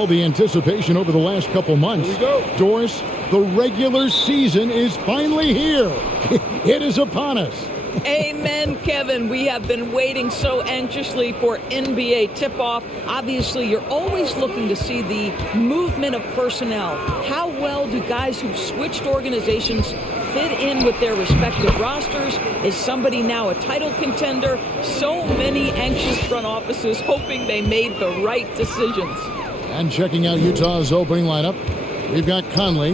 All the anticipation over the last couple months. Here we go. Doris, the regular season is finally here. It is upon us. Amen, Kevin. We have been waiting so anxiously for NBA tip-off. Obviously, you're always looking to see the movement of personnel. How well do guys who've switched organizations fit in with their respective rosters? Is somebody now a title contender? So many anxious front offices hoping they made the right decisions. And checking out Utah's opening lineup, we've got Conley.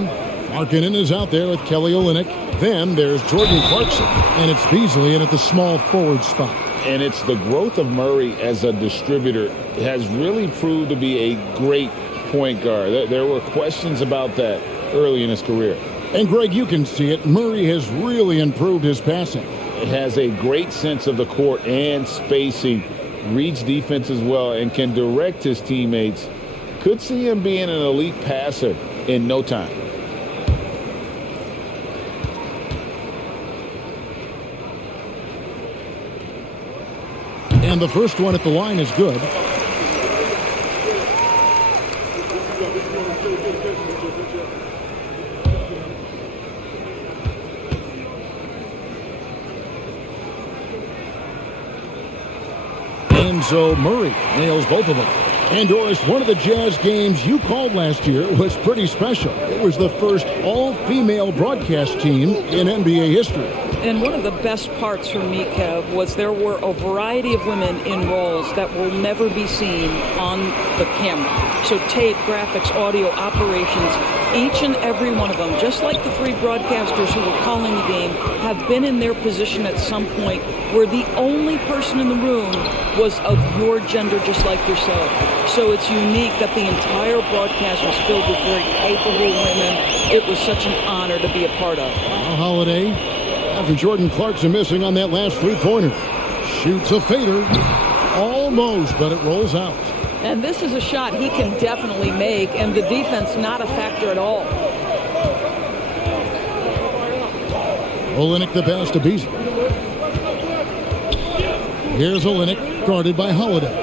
Markkanen is out there with Kelly Olynyk. Then there's Jordan Clarkson, and it's Beasley in at the small forward spot. And it's the growth of Murray as a distributor has really proved to be a great point guard. There were questions about that early in his career. And, Greg, you can see it. Murray has really improved his passing. It has a great sense of the court and spacing, reads defense as well, and can direct his teammates. Could see him being an elite passer in no time. And the first one at the line is good. And so Murray nails both of them. And Doris, one of the Jazz games you called last year was pretty special. It was the first all-female broadcast team in NBA history. And one of the best parts for me, Kev, was there were a variety of women in roles that will never be seen on the camera. So tape, graphics, audio, operations, each and every one of them, just like the three broadcasters who were calling the game, have been in their position at some point where the only person in the room was of your gender, just like yourself. So it's unique that the entire broadcast was filled with very capable women. It was such an honor to be a part of. Holiday, after Jordan Clarkson missing on that last three-pointer, shoots a fader. Almost, but it rolls out. And this is a shot he can definitely make, and the defense not a factor at all. Olynyk the pass to Beasley. Here's Olynyk, guarded by Holiday.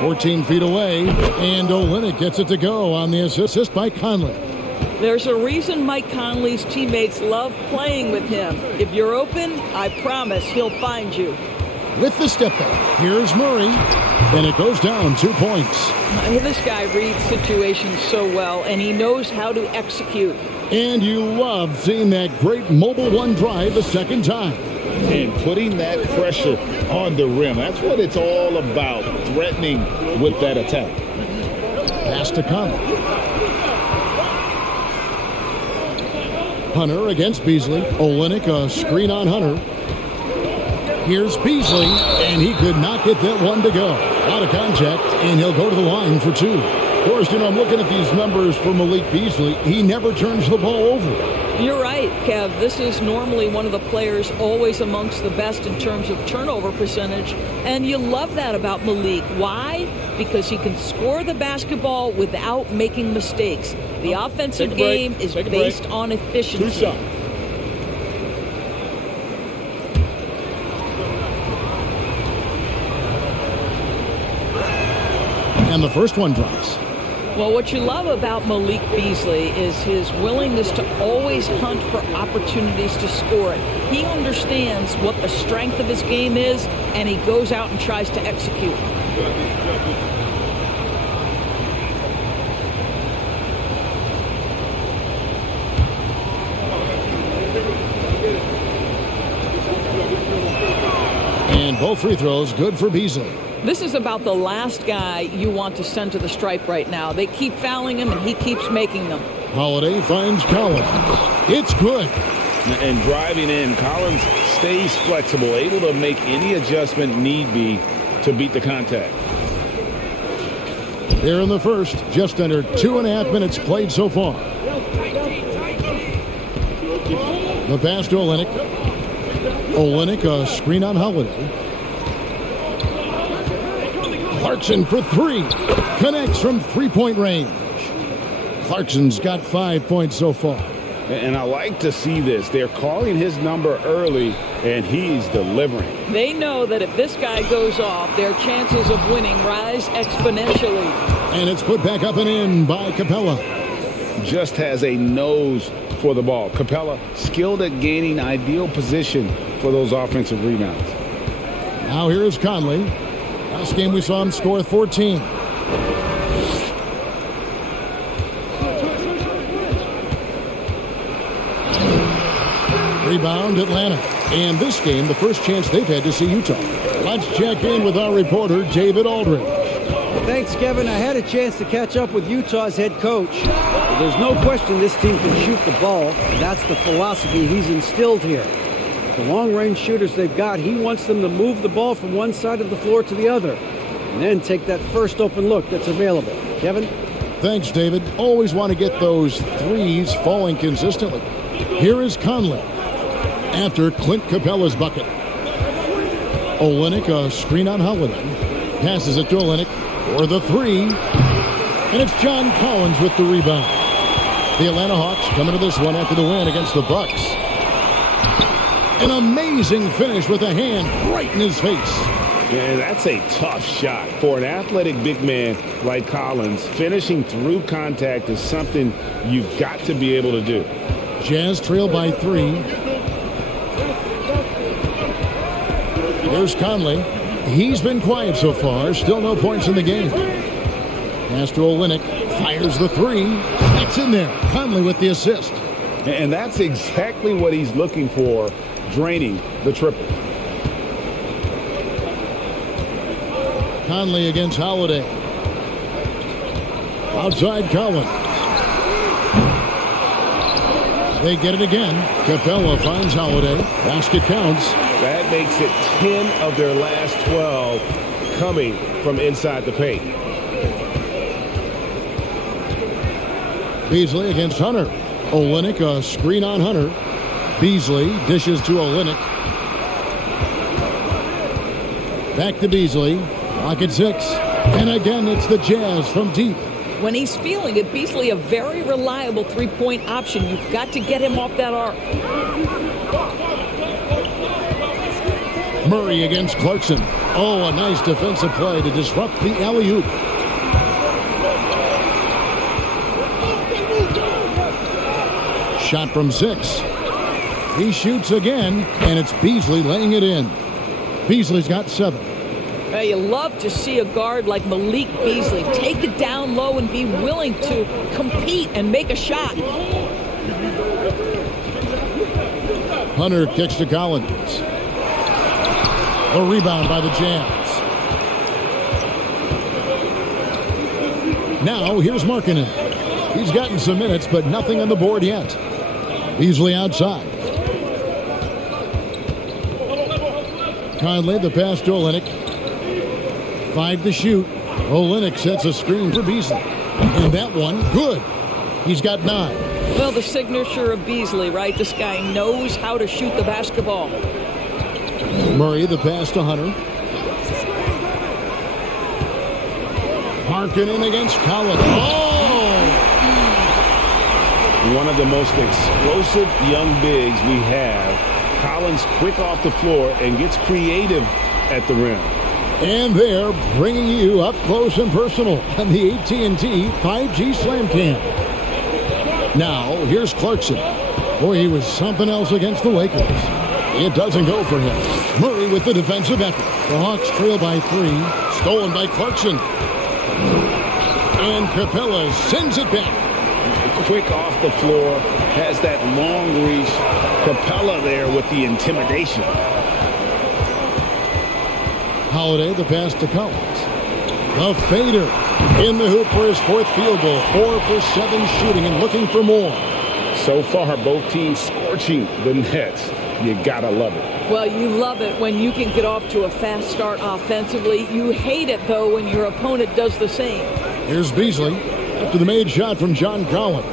14 feet away, and Olynyk gets it to go on the assist by Conley. There's a reason Mike Conley's teammates love playing with him. If you're open, I promise he'll find you. With the step back, here's Murray, and it goes down 2 points. This guy reads situations so well, and he knows how to execute. And you love seeing that great mobile one drive a second time. And putting that pressure on the rim. That's what it's all about, threatening with that attack. Pass to Conley. Hunter against Beasley. Olynyk a screen on Hunter. Here's Beasley, and he could not get that one to go. Out of contact, and he'll go to the line for two. Of course, I'm looking at these numbers for Malik Beasley. He never turns the ball over. You're right, Kev. This is normally one of the players always amongst the best in terms of turnover percentage, and you love that about Malik. Why? Because he can score the basketball without making mistakes. The offensive game is based on efficiency. 2 shots. And the first one drops. Well, what you love about Malik Beasley is his willingness to always hunt for opportunities to score it. He understands what the strength of his game is, and he goes out and tries to execute. And both free throws good for Beasley. This is about the last guy you want to send to the stripe right now. They keep fouling him, and he keeps making them. Holiday finds Collins. It's good. And driving in, Collins stays flexible, able to make any adjustment need be to beat the contact. Here in the first, just under 2.5 minutes played so far. The pass to Olynyk. Olynyk a screen on Holiday. Clarkson for three. Connects from three-point range. Clarkson's got 5 points so far. And I like to see this. They're calling his number early, and he's delivering. They know that if this guy goes off, their chances of winning rise exponentially. And it's put back up and in by Capella. Just has a nose for the ball. Capella skilled at gaining ideal position for those offensive rebounds. Now here is Conley. Last game we saw him score 14. Rebound Atlanta. And this game, the first chance they've had to see Utah. Let's check in with our reporter, David Aldridge. Thanks, Kevin. I had a chance to catch up with Utah's head coach. There's no question this team can shoot the ball. That's the philosophy he's instilled here. The long-range shooters they've got, he wants them to move the ball from one side of the floor to the other, and then take that first open look that's available. Kevin? Thanks, David. Always want to get those threes falling consistently. Here is Conley after Clint Capella's bucket. Olynyk, a screen on Holiday. Passes it to Olynyk for the three. And it's John Collins with the rebound. The Atlanta Hawks coming to this one after the win against the Bucks. An amazing finish with a hand right in his face. Yeah, that's a tough shot. For an athletic big man like Collins, finishing through contact is something you've got to be able to do. Jazz trail by 3. Here's Conley. He's been quiet so far. Still no points in the game. Master Olynyk fires the 3. That's in there. Conley with the assist. And that's exactly what he's looking for, draining the triple. Conley against Holiday. Outside Collins. They get it again. Capella finds Holiday. Basket counts. That makes it 10 of their last 12 coming from inside the paint. Beasley against Hunter. Olynyk, a screen on Hunter. Beasley dishes to Olynyk. Back to Beasley. Lock at 6. And again, it's the Jazz from deep. When he's feeling it, Beasley a very reliable three-point option. You've got to get him off that arc. Murray against Clarkson. Oh, a nice defensive play to disrupt the alley-oop. Shot from 6. He shoots again, and it's Beasley laying it in. Beasley's got 7. Hey, you love to see a guard like Malik Beasley take it down low and be willing to compete and make a shot. Hunter kicks to Collins. A rebound by the Jazz. Now, here's Markkanen. He's gotten some minutes, but nothing on the board yet. Beasley outside. Conley, the pass to Olynyk. 5 to shoot. Olynyk sets a screen for Beasley. And that one, good. He's got 9. Well, the signature of Beasley, right? This guy knows how to shoot the basketball. Murray, the pass to Hunter. Markkanen against Collins. Oh! One of the most explosive young bigs we have. Collins quick off the floor and gets creative at the rim. And they're bringing you up close and personal on the AT&T 5G Slam Cam. Now, here's Clarkson. Boy, he was something else against the Lakers. It doesn't go for him. Murray with the defensive effort. The Hawks trail by 3. Stolen by Clarkson. And Capella sends it back. Quick off the floor. Has that long reach. Capella there with the intimidation. Holiday, the pass to Collins. The fader in the hoop for his 4th field goal. 4 for 7 shooting and looking for more. So far, both teams scorching the Nets. You gotta love it. Well, you love it when you can get off to a fast start offensively. You hate it, though, when your opponent does the same. Here's Beasley after the made shot from John Collins.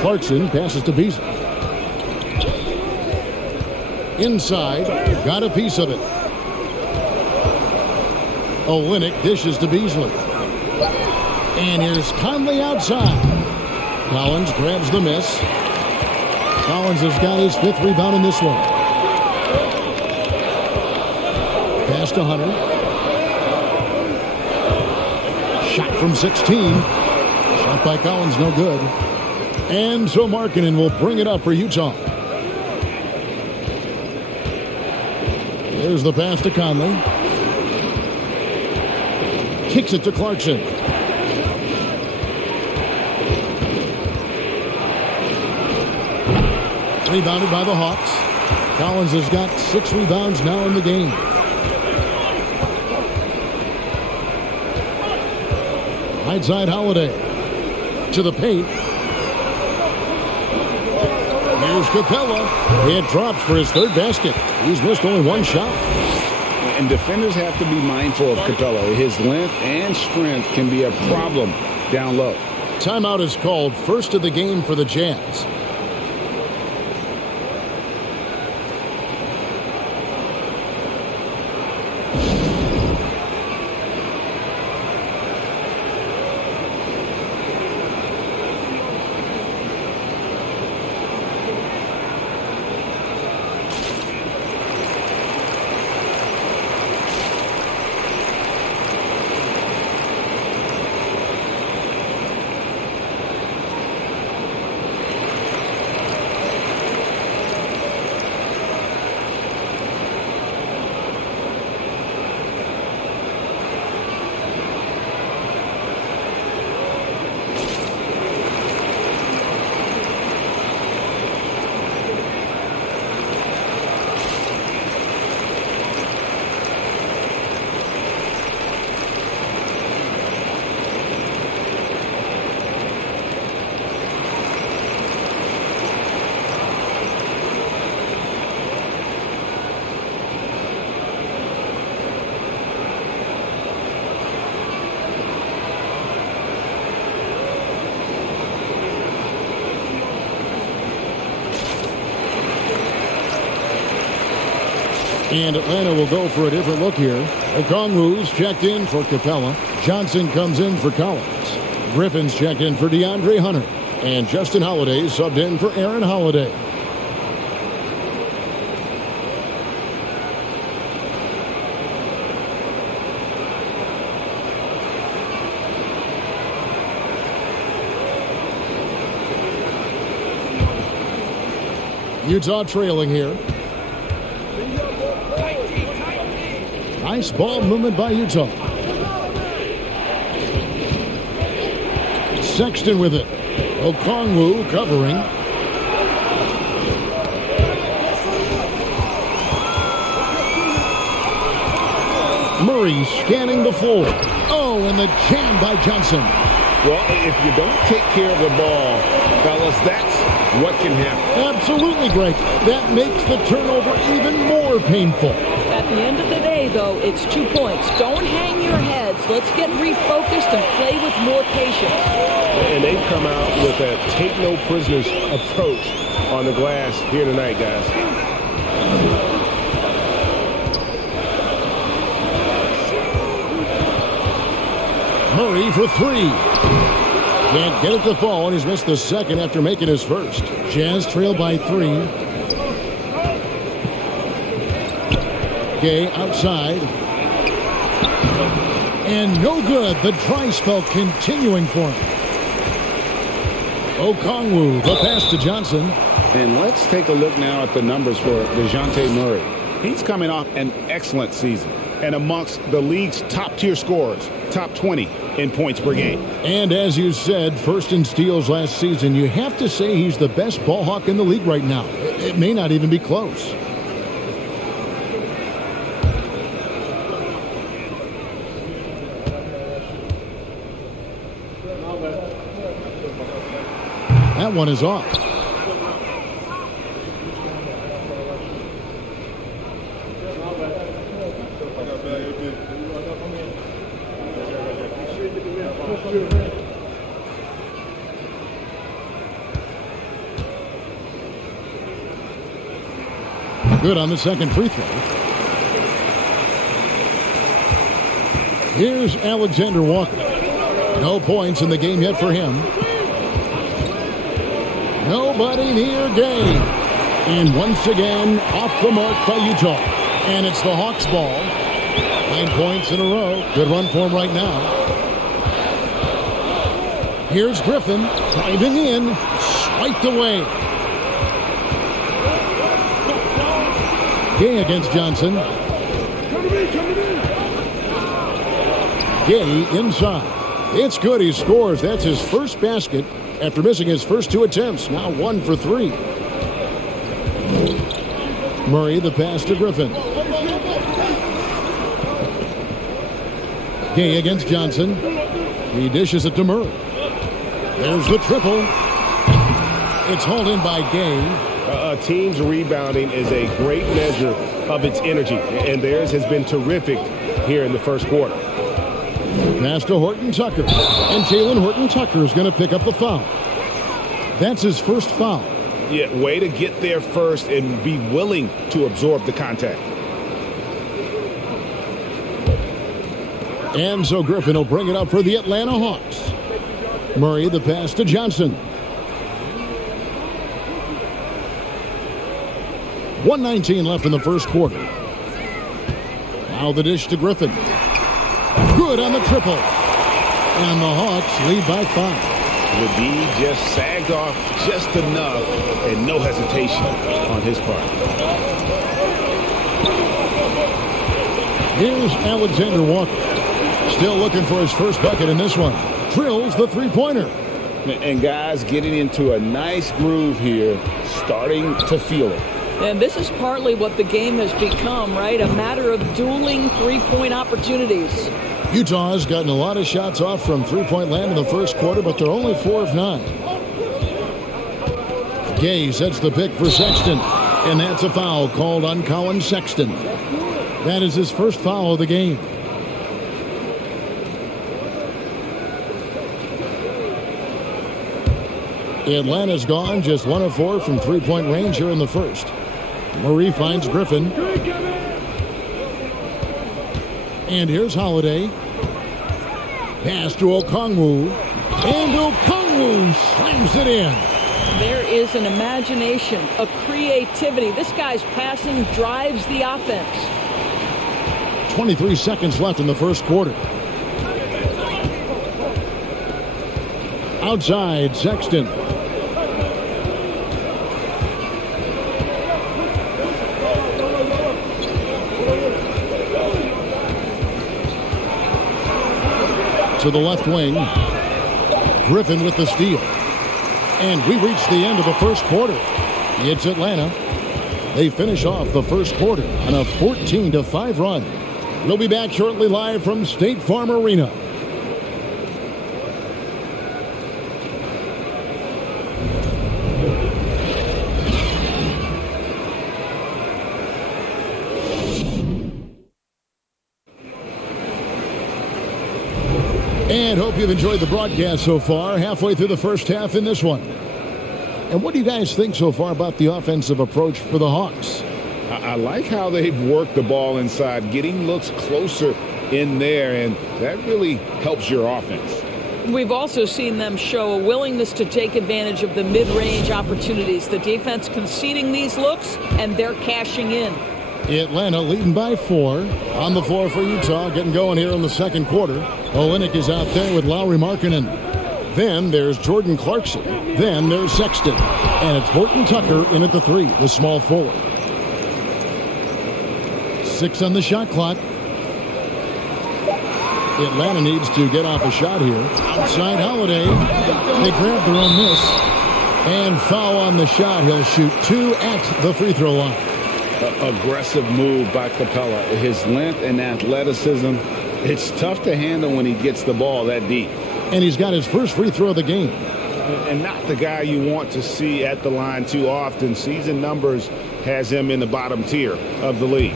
Clarkson passes to Beasley. Inside, got a piece of it. Olynyk dishes to Beasley. And here's Conley outside. Collins grabs the miss. Collins has got his 5th rebound in this one. Pass to Hunter. from 16. Shot by Collins, no good. And so Markkanen will bring it up for Utah. There's the pass to Conley. Kicks it to Clarkson. Rebounded by the Hawks. Collins has got 6 rebounds now in the game. Right side Holiday. To the paint. Here's Capella. It drops for his 3rd basket. He's missed only 1 shot. And defenders have to be mindful of Capella. His length and strength can be a problem down low. Timeout is called. First of the game for the Jazz. And Atlanta will go for a different look here. Okongwu's checked in for Capella. Johnson comes in for Collins. Griffin's checked in for DeAndre Hunter. And Justin Holiday subbed in for Aaron Holiday. Utah trailing here. Nice ball movement by Utah. Sexton with it. Okongwu covering. Murray scanning the floor. Oh, and the jam by Johnson. Well, if you don't take care of the ball, fellas, that's what can happen. Absolutely, Greg. That makes the turnover even more painful. At the end of the day, though, it's 2 points. Don't hang your heads. Let's get refocused and play with more patience. And they've come out with a take-no-prisoners approach on the glass here tonight, guys. Murray for 3. Can't get it to fall, and he's missed the second after making his first. Jazz trail by 3. Gay outside. And no good. The dry spell continuing for him. Okongwu, the pass to Johnson. And let's take a look now at the numbers for DeJounte Murray. He's coming off an excellent season and amongst the league's top-tier scorers, top 20 in points per game. And as you said, first in steals last season, you have to say he's the best ball hawk in the league right now. It may not even be close. That one is off. Good on the second free throw. Here's Alexander Walker. No points in the game yet for him. Nobody near Gay. And once again, off the mark by Utah. And it's the Hawks' ball. 9 points in a row. Good run for him right now. Here's Griffin driving in, swiped away. Gay against Johnson. Gay inside. It's good. He scores. That's his first basket after missing his first 2 attempts. Now 1 for 3. Murray the pass to Griffin. Gay against Johnson. He dishes it to Murray. There's the triple. It's hauled in by Gay. A team's rebounding is a great measure of its energy, and theirs has been terrific here in the first quarter. Pass to Horton Tucker. And Jalen Horton Tucker is going to pick up the foul. That's his first foul. Yeah, way to get there first and be willing to absorb the contact. And so Griffin will bring it up for the Atlanta Hawks. Murray the pass to Johnson. 1:19 left in the first quarter. Now the dish to Griffin. Good on the triple. And the Hawks lead by 5. The D just sagged off just enough and no hesitation on his part. Here's Alexander Walker. Still looking for his first bucket in this one. Drills the three-pointer. And guys getting into a nice groove here, starting to feel it. And this is partly what the game has become, right? A matter of dueling three-point opportunities. Utah's gotten a lot of shots off from three-point land in the first quarter, but they're only 4 of 9. Gay sets the pick for Sexton, and that's a foul called on Colin Sexton. That is his first foul of the game. Atlanta's gone just 1 of 4 from three-point range here in the first. Murray finds Griffin. And here's Holiday. Pass to Okongwu. And Okongwu slams it in. There is an imagination, a creativity. This guy's passing drives the offense. 23 seconds left in the first quarter. Outside, Sexton. To the left wing. Griffin with the steal. And we reach the end of the first quarter. It's Atlanta. They finish off the first quarter on a 14-5 run. We'll be back shortly live from State Farm Arena. And hope you've enjoyed the broadcast so far. Halfway through the first half in this one. And what do you guys think so far about the offensive approach for the Hawks? I like how they've worked the ball inside, getting looks closer in there, and that really helps your offense. We've also seen them show a willingness to take advantage of the mid-range opportunities. The defense conceding these looks, and they're cashing in. Atlanta leading by 4. On the floor for Utah, getting going here in the second quarter. Olynyk is out there with Lauri Markkanen. Then there's Jordan Clarkson. Then there's Sexton. And it's Horton Tucker in at the 3, the small forward. 6 on the shot clock. Atlanta needs to get off a shot here. Outside Holiday. They grab their own miss. And foul on the shot. He'll shoot 2 at the free throw line. Aggressive move by Capella. His length and athleticism, it's tough to handle when he gets the ball that deep. And he's got his first free throw of the game. And not the guy you want to see at the line too often. Season numbers has him in the bottom tier of the league.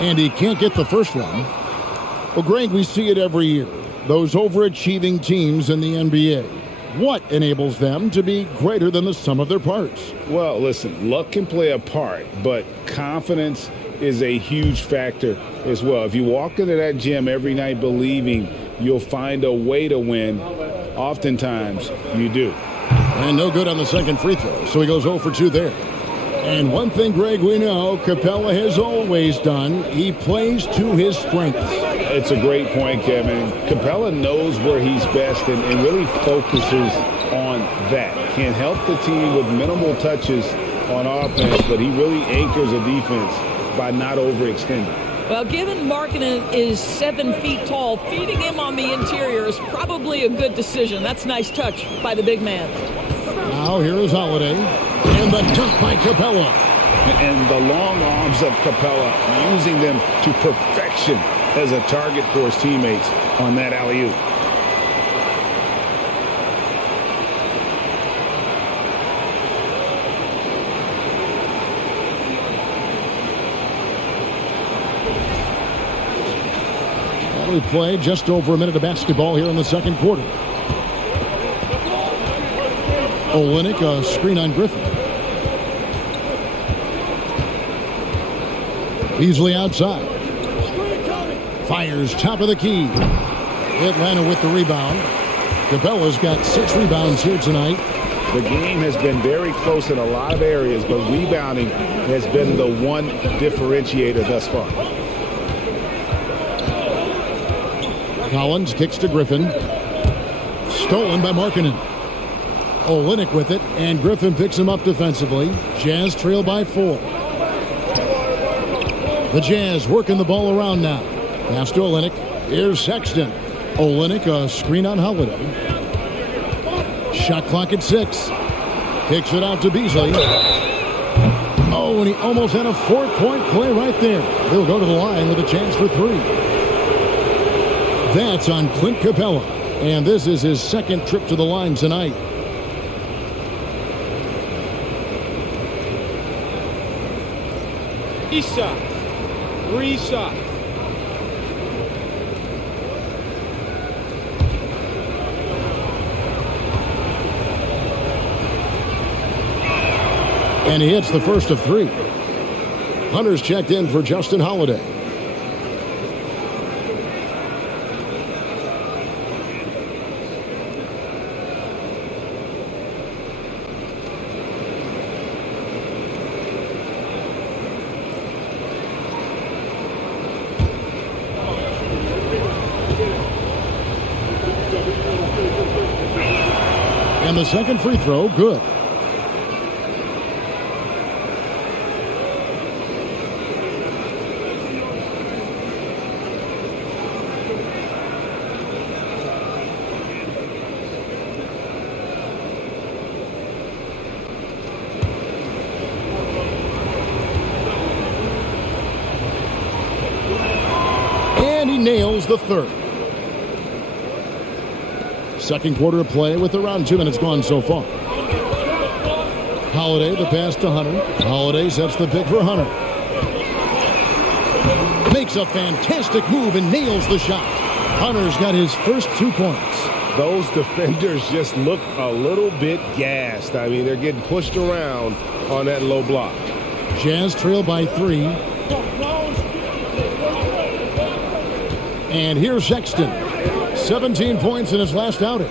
And he can't get the first one. Well, Greg, we see it every year. Those overachieving teams in the NBA. What enables them to be greater than the sum of their parts? Well, listen, luck can play a part, but confidence is a huge factor as well. If you walk into that gym every night believing you'll find a way to win, oftentimes you do. And no good on the second free throw, so he goes 0 for 2 there. And one thing, Greg, we know Capella has always done, he plays to his strengths. It's a great point, Kevin. Capella knows where he's best and really focuses on that. Can help the team with minimal touches on offense, but he really anchors a defense by not overextending. Well, given Markkanen is 7 feet tall, feeding him on the interior is probably a good decision. That's a nice touch by the big man. Now here is Holiday, and the dunk by Capella. And the long arms of Capella, using them to perfection as a target for his teammates on that alley-oop. We play just over a minute of basketball here in the second quarter. Olynyk, a screen on Griffin. Beasley outside. Fires top of the key. Atlanta with the rebound. Capella's got 6 rebounds here tonight. The game has been very close in a lot of areas, but rebounding has been the one differentiator thus far. Collins kicks to Griffin. Stolen by Markkanen. Olynyk with it, and Griffin picks him up defensively. Jazz trail by 4. The Jazz working the ball around now. Pass to Olynyk. Here's Sexton. Olynyk, a screen on Holiday. Shot clock at 6. Kicks it out to Beasley. Oh, and he almost had a 4-point play right there. He'll go to the line with a chance for 3. That's on Clint Capella, and this is his second trip to the line tonight. Three shots. 3 shots. And he hits the first of 3. Hunter's checked in for Justin Holiday. And the second free throw, good. And he nails the third. Second quarter of play with around 2 minutes gone so far. Holiday, the pass to Hunter. Holiday sets the pick for Hunter. Makes a fantastic move and nails the shot. Hunter's got his first 2 points. Those defenders just look a little bit gassed. I mean, they're getting pushed around on that low block. Jazz trail by 3. And here's Sexton. 17 points in his last outing.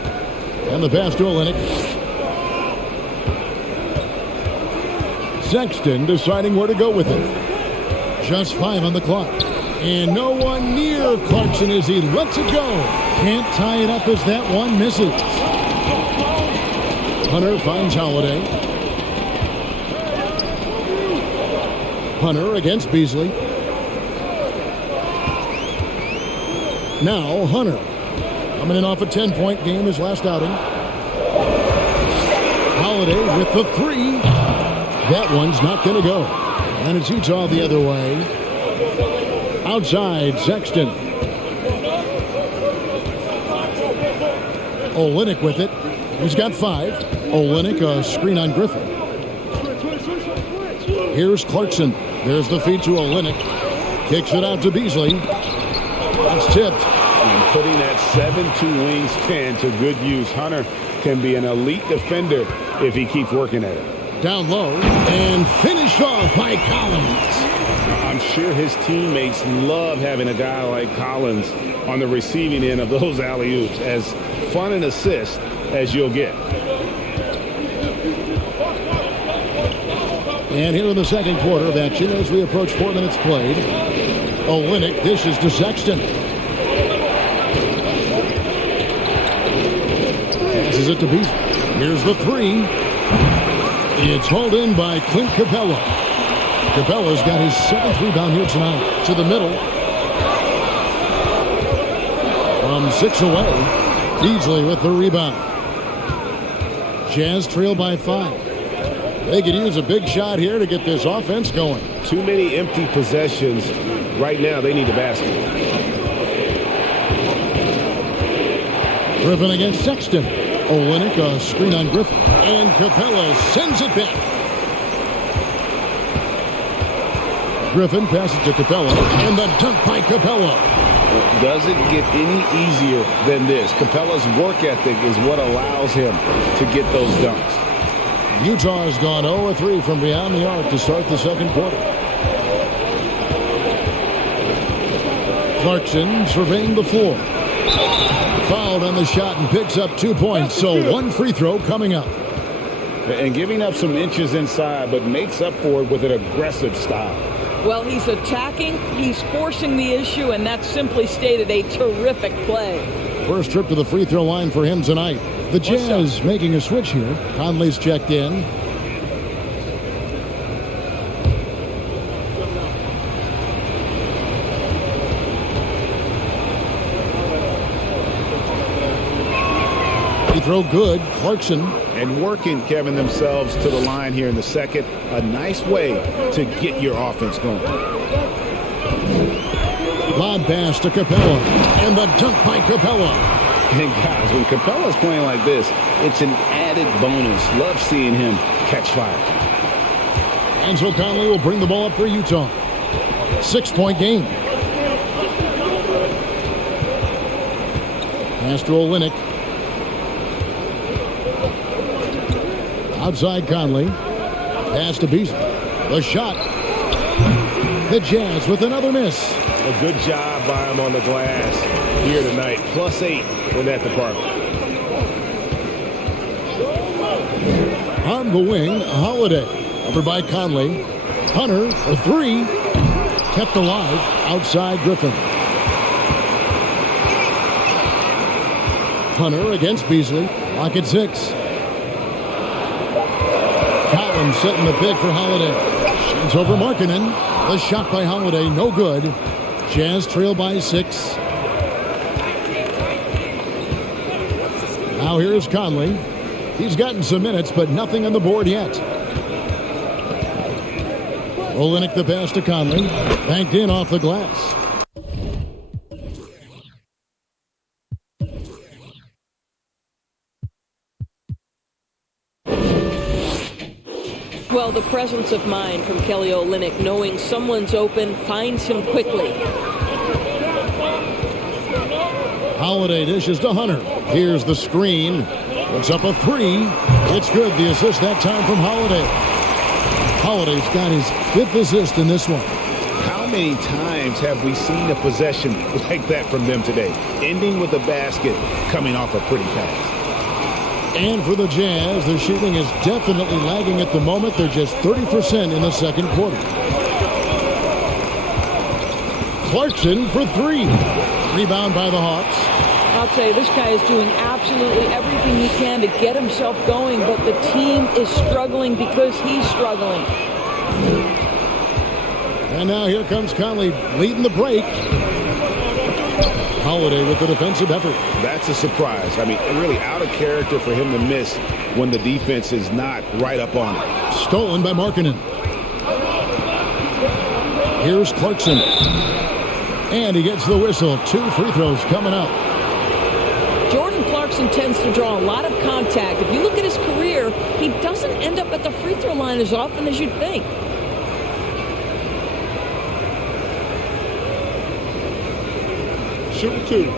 And the pass to Olynyk. Sexton deciding where to go with it. Just 5 on the clock. And no one near Clarkson as he lets it go. Can't tie it up as that one misses. Hunter finds Holiday. Hunter against Beasley. Now Hunter. Coming in off a 10-point game his last outing. Holiday with the 3. That one's not going to go. And it's Utah the other way. Outside, Sexton. Olynyk with it. He's got 5. Olynyk, a screen on Griffin. Here's Clarkson. There's the feed to Olynyk. Kicks it out to Beasley. That's tipped. And putting that 7-2 wingspan to good use. Hunter can be an elite defender if he keeps working at it. Down low and finished off by Collins. I'm sure his teammates love having a guy like Collins on the receiving end of those alley-oops. As fun an assist as you'll get. And here in the second quarter of action as we approach 4 minutes played. Olynyk dishes to Sexton. Passes it to Beasley. Here's the three. It's hauled in by Clint Capella. Capella's got his 7th rebound here tonight. To the middle. From 6 away. Beasley with the rebound. Jazz trail by 5. They could use a big shot here to get this offense going. Too many empty possessions. Right now, they need a basket. Griffin against Sexton. Olynyk, a screen on Griffin. And Capella sends it back. Griffin passes to Capella. And the dunk by Capella. Does it get any easier than this? Capella's work ethic is what allows him to get those dunks. Utah has gone 0-3 from beyond the arc to start the second quarter. Clarkson surveying the floor. Fouled on the shot and picks up 2 points. So one free throw coming up. And giving up some inches inside, but makes up for it with an aggressive style. Well, he's attacking, he's forcing the issue, and that's simply stated a terrific play. First trip to the free throw line for him tonight. The Jazz making a switch here. Conley's checked in. Free throw good. Clarkson. And working, Kevin, themselves to the line here in the second. A nice way to get your offense going. Lob pass to Capella. And the dunk by Capella. And guys, when Capella's playing like this, it's an added bonus. Love seeing him catch fire. And so Conley will bring the ball up for Utah. 6-point game. Pass to Olynyk. Outside Conley. Pass to Beasley. The shot. The Jazz with another miss. A good job by him on the glass here tonight. +8 in that department. On the wing, Holiday. Over by Conley. Hunter for 3. Kept alive outside Griffin. Hunter against Beasley. Lock at 6. Collins setting the pick for Holiday. Shoots over Markkanen. The shot by Holiday, no good. Jazz trail by 6. Now here's Conley. He's gotten some minutes, but nothing on the board yet. Olynyk the pass to Conley. Banked in off the glass. Well, the presence of mind from Kelly Olynyk, knowing someone's open, finds him quickly. Holiday dishes to Hunter. Here's the screen. Puts up a 3. It's good. The assist that time from Holiday. Holiday's got his 5th assist in this one. How many times have we seen a possession like that from them today? Ending with a basket, coming off a pretty pass. And for the Jazz, their shooting is definitely lagging at the moment. They're just 30% in the second quarter. Clarkson for 3. Rebound by the Hawks. I'll tell you, this guy is doing absolutely everything he can to get himself going, but the team is struggling because he's struggling. And now here comes Conley leading the break. Holiday with the defensive effort. That's a surprise. I mean, really out of character for him to miss when the defense is not right up on it. Stolen by Markkanen. Here's Clarkson. And he gets the whistle. 2 free throws coming up. Jordan Clarkson tends to draw a lot of contact. If you look at his career, he doesn't end up at the free throw line as often as you'd think. Shoot 2.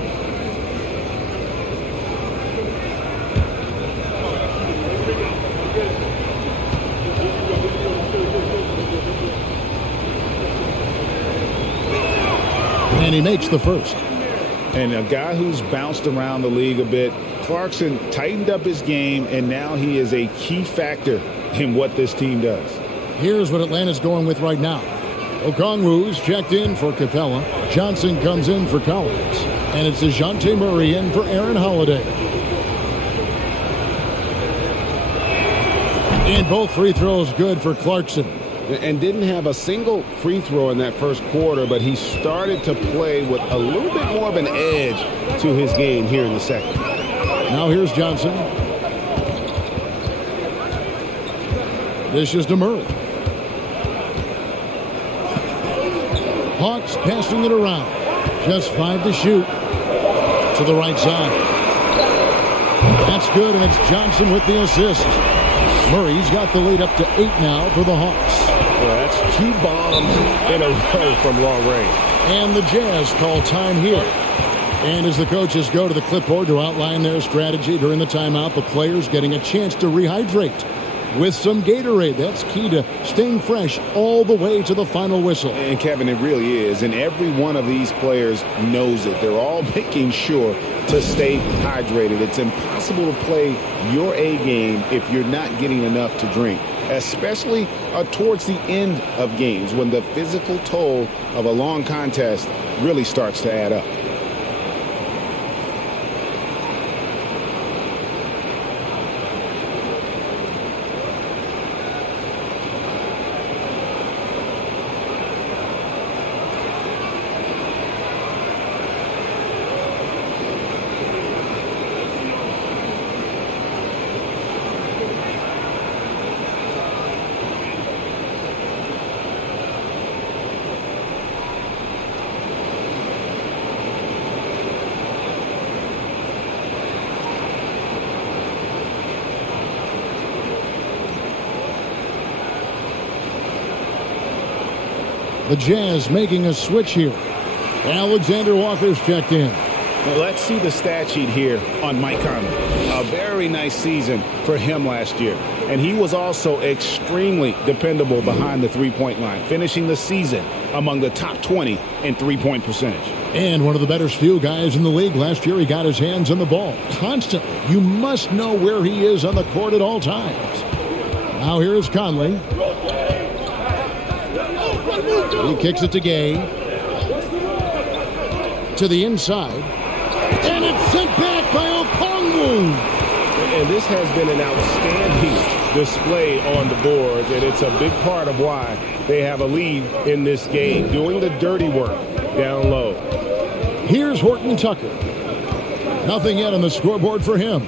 And he makes the first. And a guy who's bounced around the league a bit, Clarkson tightened up his game, and now he is a key factor in what this team does. Here's what Atlanta's going with right now. Okongwu's checked in for Capella. Johnson comes in for Collins. And it's DeJounte Murray in for Aaron Holiday. And both free throws good for Clarkson. And didn't have a single free throw in that first quarter, but he started to play with a little bit more of an edge to his game here in the second. Now here's Johnson. This is to Murray. Hawks passing it around. Just 5 to shoot. To the right side. That's good, and it's Johnson with the assist. Murray's got the lead up to 8 now for the Hawks. Well, that's 2 bombs in a row from long range. And the Jazz call time here. And as the coaches go to the clipboard to outline their strategy during the timeout, the players getting a chance to rehydrate with some Gatorade. That's key to staying fresh all the way to the final whistle. And Kevin, it really is. And every one of these players knows it. They're all making sure to stay hydrated. It's impossible to play your A game if you're not getting enough to drink, especially towards the end of games when the physical toll of a long contest really starts to add up. The Jazz making a switch here. Alexander Walker's checked in. Well, let's see the stat sheet here on Mike Conley. A very nice season for him last year. And he was also extremely dependable behind the three-point line, finishing the season among the top 20 in three-point percentage. And one of the better steal guys in the league. Last year he got his hands on the ball constantly. You must know where he is on the court at all times. Now here is Conley. He kicks it to Gay. To the inside. And it's sent back by Okongwu. And this has been an outstanding display on the board, and it's a big part of why they have a lead in this game, doing the dirty work down low. Here's Horton Tucker. Nothing yet on the scoreboard for him.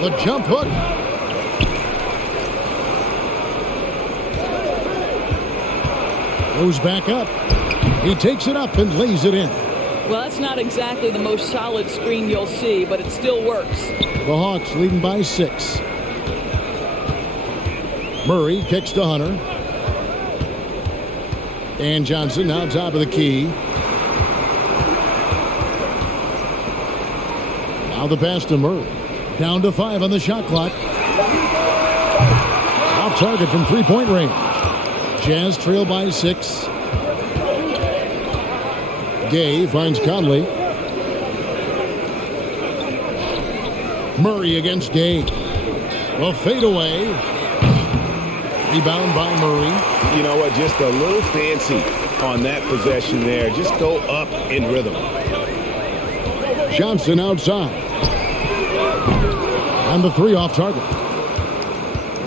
The jump hook. Goes back up. He takes it up and lays it in. Well, that's not exactly the most solid screen you'll see, but it still works. The Hawks leading by 6. Murray kicks to Hunter. And Johnson now top of the key. Now the pass to Murray. Down to 5 on the shot clock. Off target from three-point range. Jazz trail by 6. Gay finds Conley. Murray against Gay. A fadeaway. Rebound by Murray. You know what? Just a little fancy on that possession there. Just go up in rhythm. Johnson outside. And the 3 off target.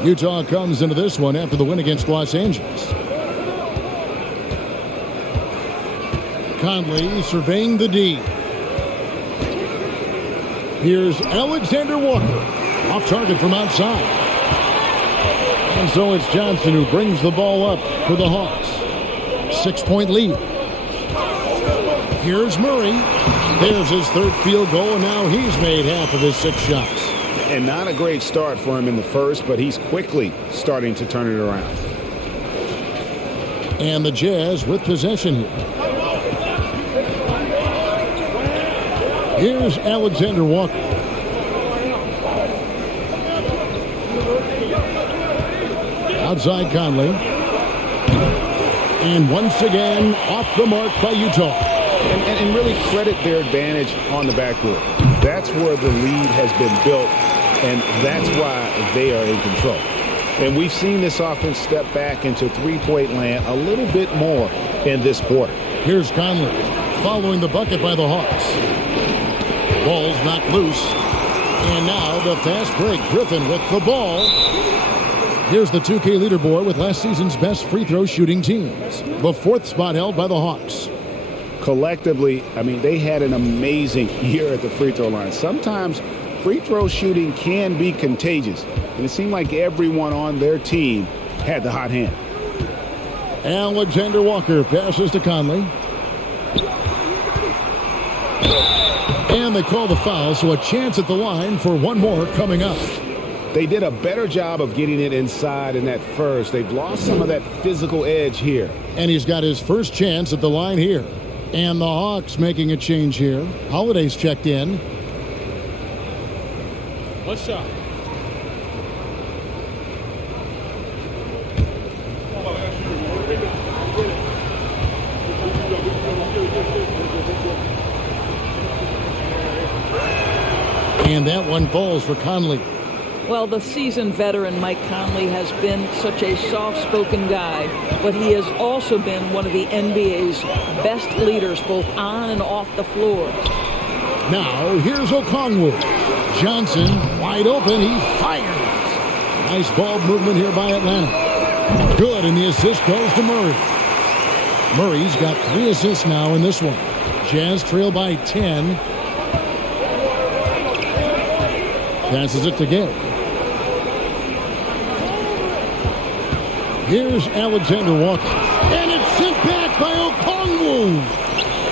Utah comes into this one after the win against Los Angeles. Conley surveying the D. Here's Alexander Walker. Off target from outside. And so it's Johnson who brings the ball up for the Hawks. 6-point lead. Here's Murray. There's his 3rd field goal, and now he's made half of his 6 shots. And not a great start for him in the first, but he's quickly starting to turn it around. And the Jazz with possession here. Here's Alexander Walker. Outside Conley. And once again, off the mark by Utah. And really credit their advantage on the backboard. That's where the lead has been built and that's why they are in control. And we've seen this offense step back into three-point land a little bit more in this quarter. Here's Conley following the bucket by the Hawks. Ball's knocked loose. And now the fast break. Griffin with the ball. Here's the 2K leaderboard with last season's best free throw shooting teams. The fourth spot held by the Hawks. Collectively, I mean, they had an amazing year at the free throw line. Sometimes free throw shooting can be contagious. And it seemed like everyone on their team had the hot hand. Alexander Walker passes to Conley. And they call the foul, so a chance at the line for one more coming up. They did a better job of getting it inside in that first. They've lost some of that physical edge here. And he's got his first chance at the line here. And the Hawks making a change here. Holiday's checked in. One shot. And that one falls for Conley. Well, the seasoned veteran Mike Conley has been such a soft-spoken guy, but he has also been one of the NBA's best leaders, both on and off the floor. Now, here's Okongwu. Johnson, wide open, he fires. Nice ball movement here by Atlanta. Good, and the assist goes to Murray. Murray's got 3 assists now in this one. Jazz trail by 10. Passes it to Gay. Here's Alexander Walker. And it's sent back by Okongwu.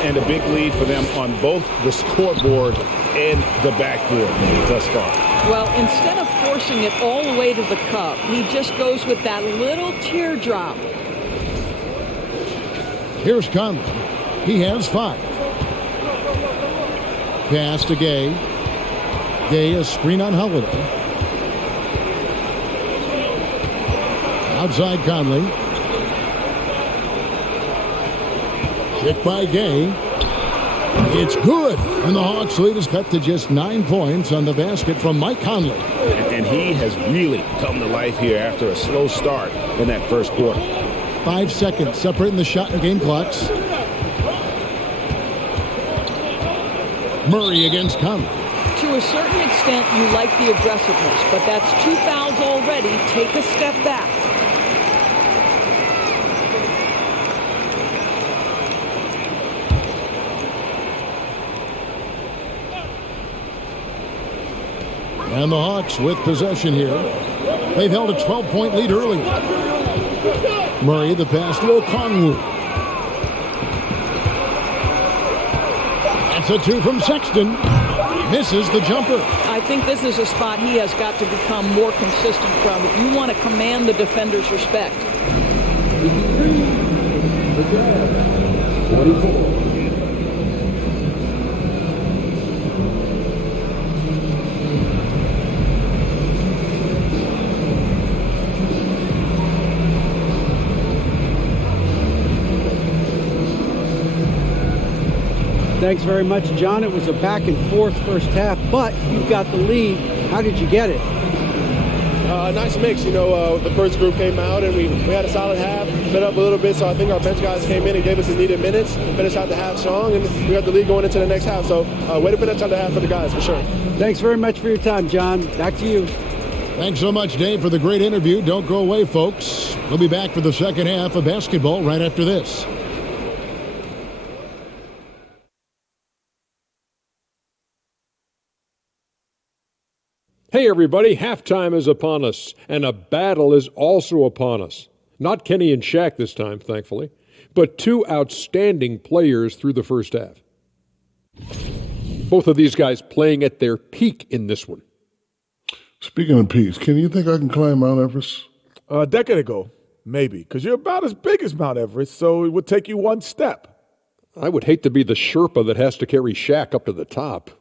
And a big lead for them on both the scoreboard and the backboard thus far. Well, instead of forcing it all the way to the cup, he just goes with that little teardrop. Here's Conley. He has 5. Pass to Gay. Gay, a screen on Holiday. Outside Conley. Hit by Gay. It's good. And the Hawks lead is cut to just 9 points on the basket from Mike Conley. And he has really come to life here after a slow start in that first quarter. 5 seconds separating the shot and game clocks. Murray against Conley. To a certain extent, you like the aggressiveness, but that's 2 fouls already. Take a step back. And the Hawks with possession here. They've held a 12-point lead earlier. Murray, the pass to Okongwu. That's a 2 from Sexton. Misses the jumper. I think this is a spot he has got to become more consistent from if you want to command the defender's respect. 24. Thanks very much, John. It was a back and forth first half, but you've got the lead. How did you get it? Nice mix. You know, the first group came out and we had a solid half, lit up a little bit. So I think our bench guys came in and gave us the needed minutes, finished out the half strong, and we got the lead going into the next half. So way to finish out the half for the guys, for sure. Thanks very much for your time, John. Back to you. Thanks so much, Dave, for the great interview. Don't go away, folks. We'll be back for the second half of basketball right after this. Hey everybody, halftime is upon us, and a battle is also upon us. Not Kenny and Shaq this time, thankfully, but 2 outstanding players through the first half. Both of these guys playing at their peak in this one. Speaking of peaks, can you think I can climb Mount Everest? A decade ago, maybe, because you're about as big as Mount Everest, so it would take you 1 step. I would hate to be the Sherpa that has to carry Shaq up to the top.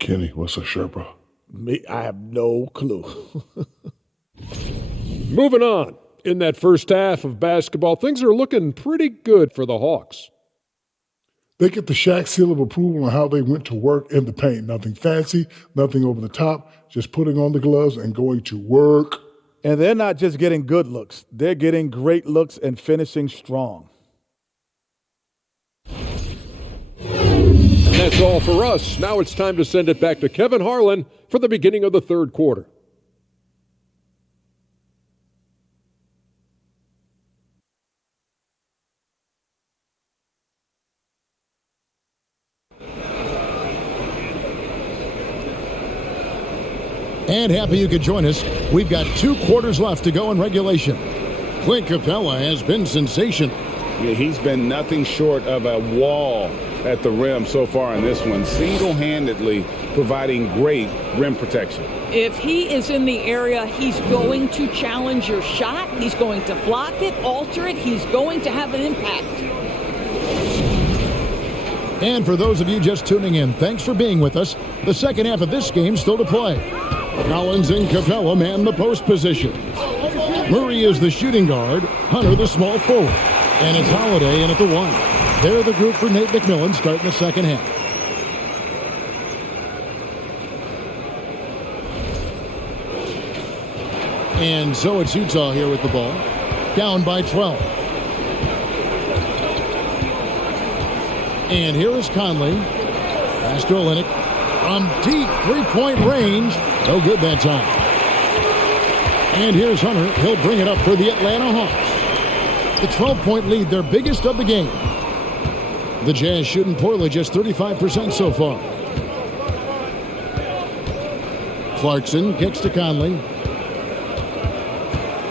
Kenny, what's a Sherpa? Me, I have no clue. Moving on. In that first half of basketball, things are looking pretty good for the Hawks. They get the Shaq seal of approval on how they went to work in the paint. Nothing fancy, nothing over the top, just putting on the gloves and going to work. And they're not just getting good looks. They're getting great looks and finishing strong. And that's all for us. Now it's time to send it back to Kevin Harlan for the beginning of the third quarter. And happy you could join us. We've got 2 quarters left to go in regulation. Clint Capella has been sensational. Yeah, he's been nothing short of a wall at the rim so far in this one, single-handedly providing great rim protection. If he is in the area, he's going to challenge your shot. He's going to block it, alter it. He's going to have an impact. And for those of you just tuning in, thanks for being with us. The second half of this game still to play. Collins and Capella man the post position. Murray is the shooting guard, Hunter the small forward. And it's Holiday in at the 1. They're the group for Nate McMillan starting the second half. And so it's Utah here with the ball. Down by 12. And here is Conley. Pass to Olynyk. From deep three-point range. No good that time. And here's Hunter. He'll bring it up for the Atlanta Hawks. The 12-point lead, their biggest of the game. The Jazz shooting poorly, just 35% so far. Clarkson kicks to Conley.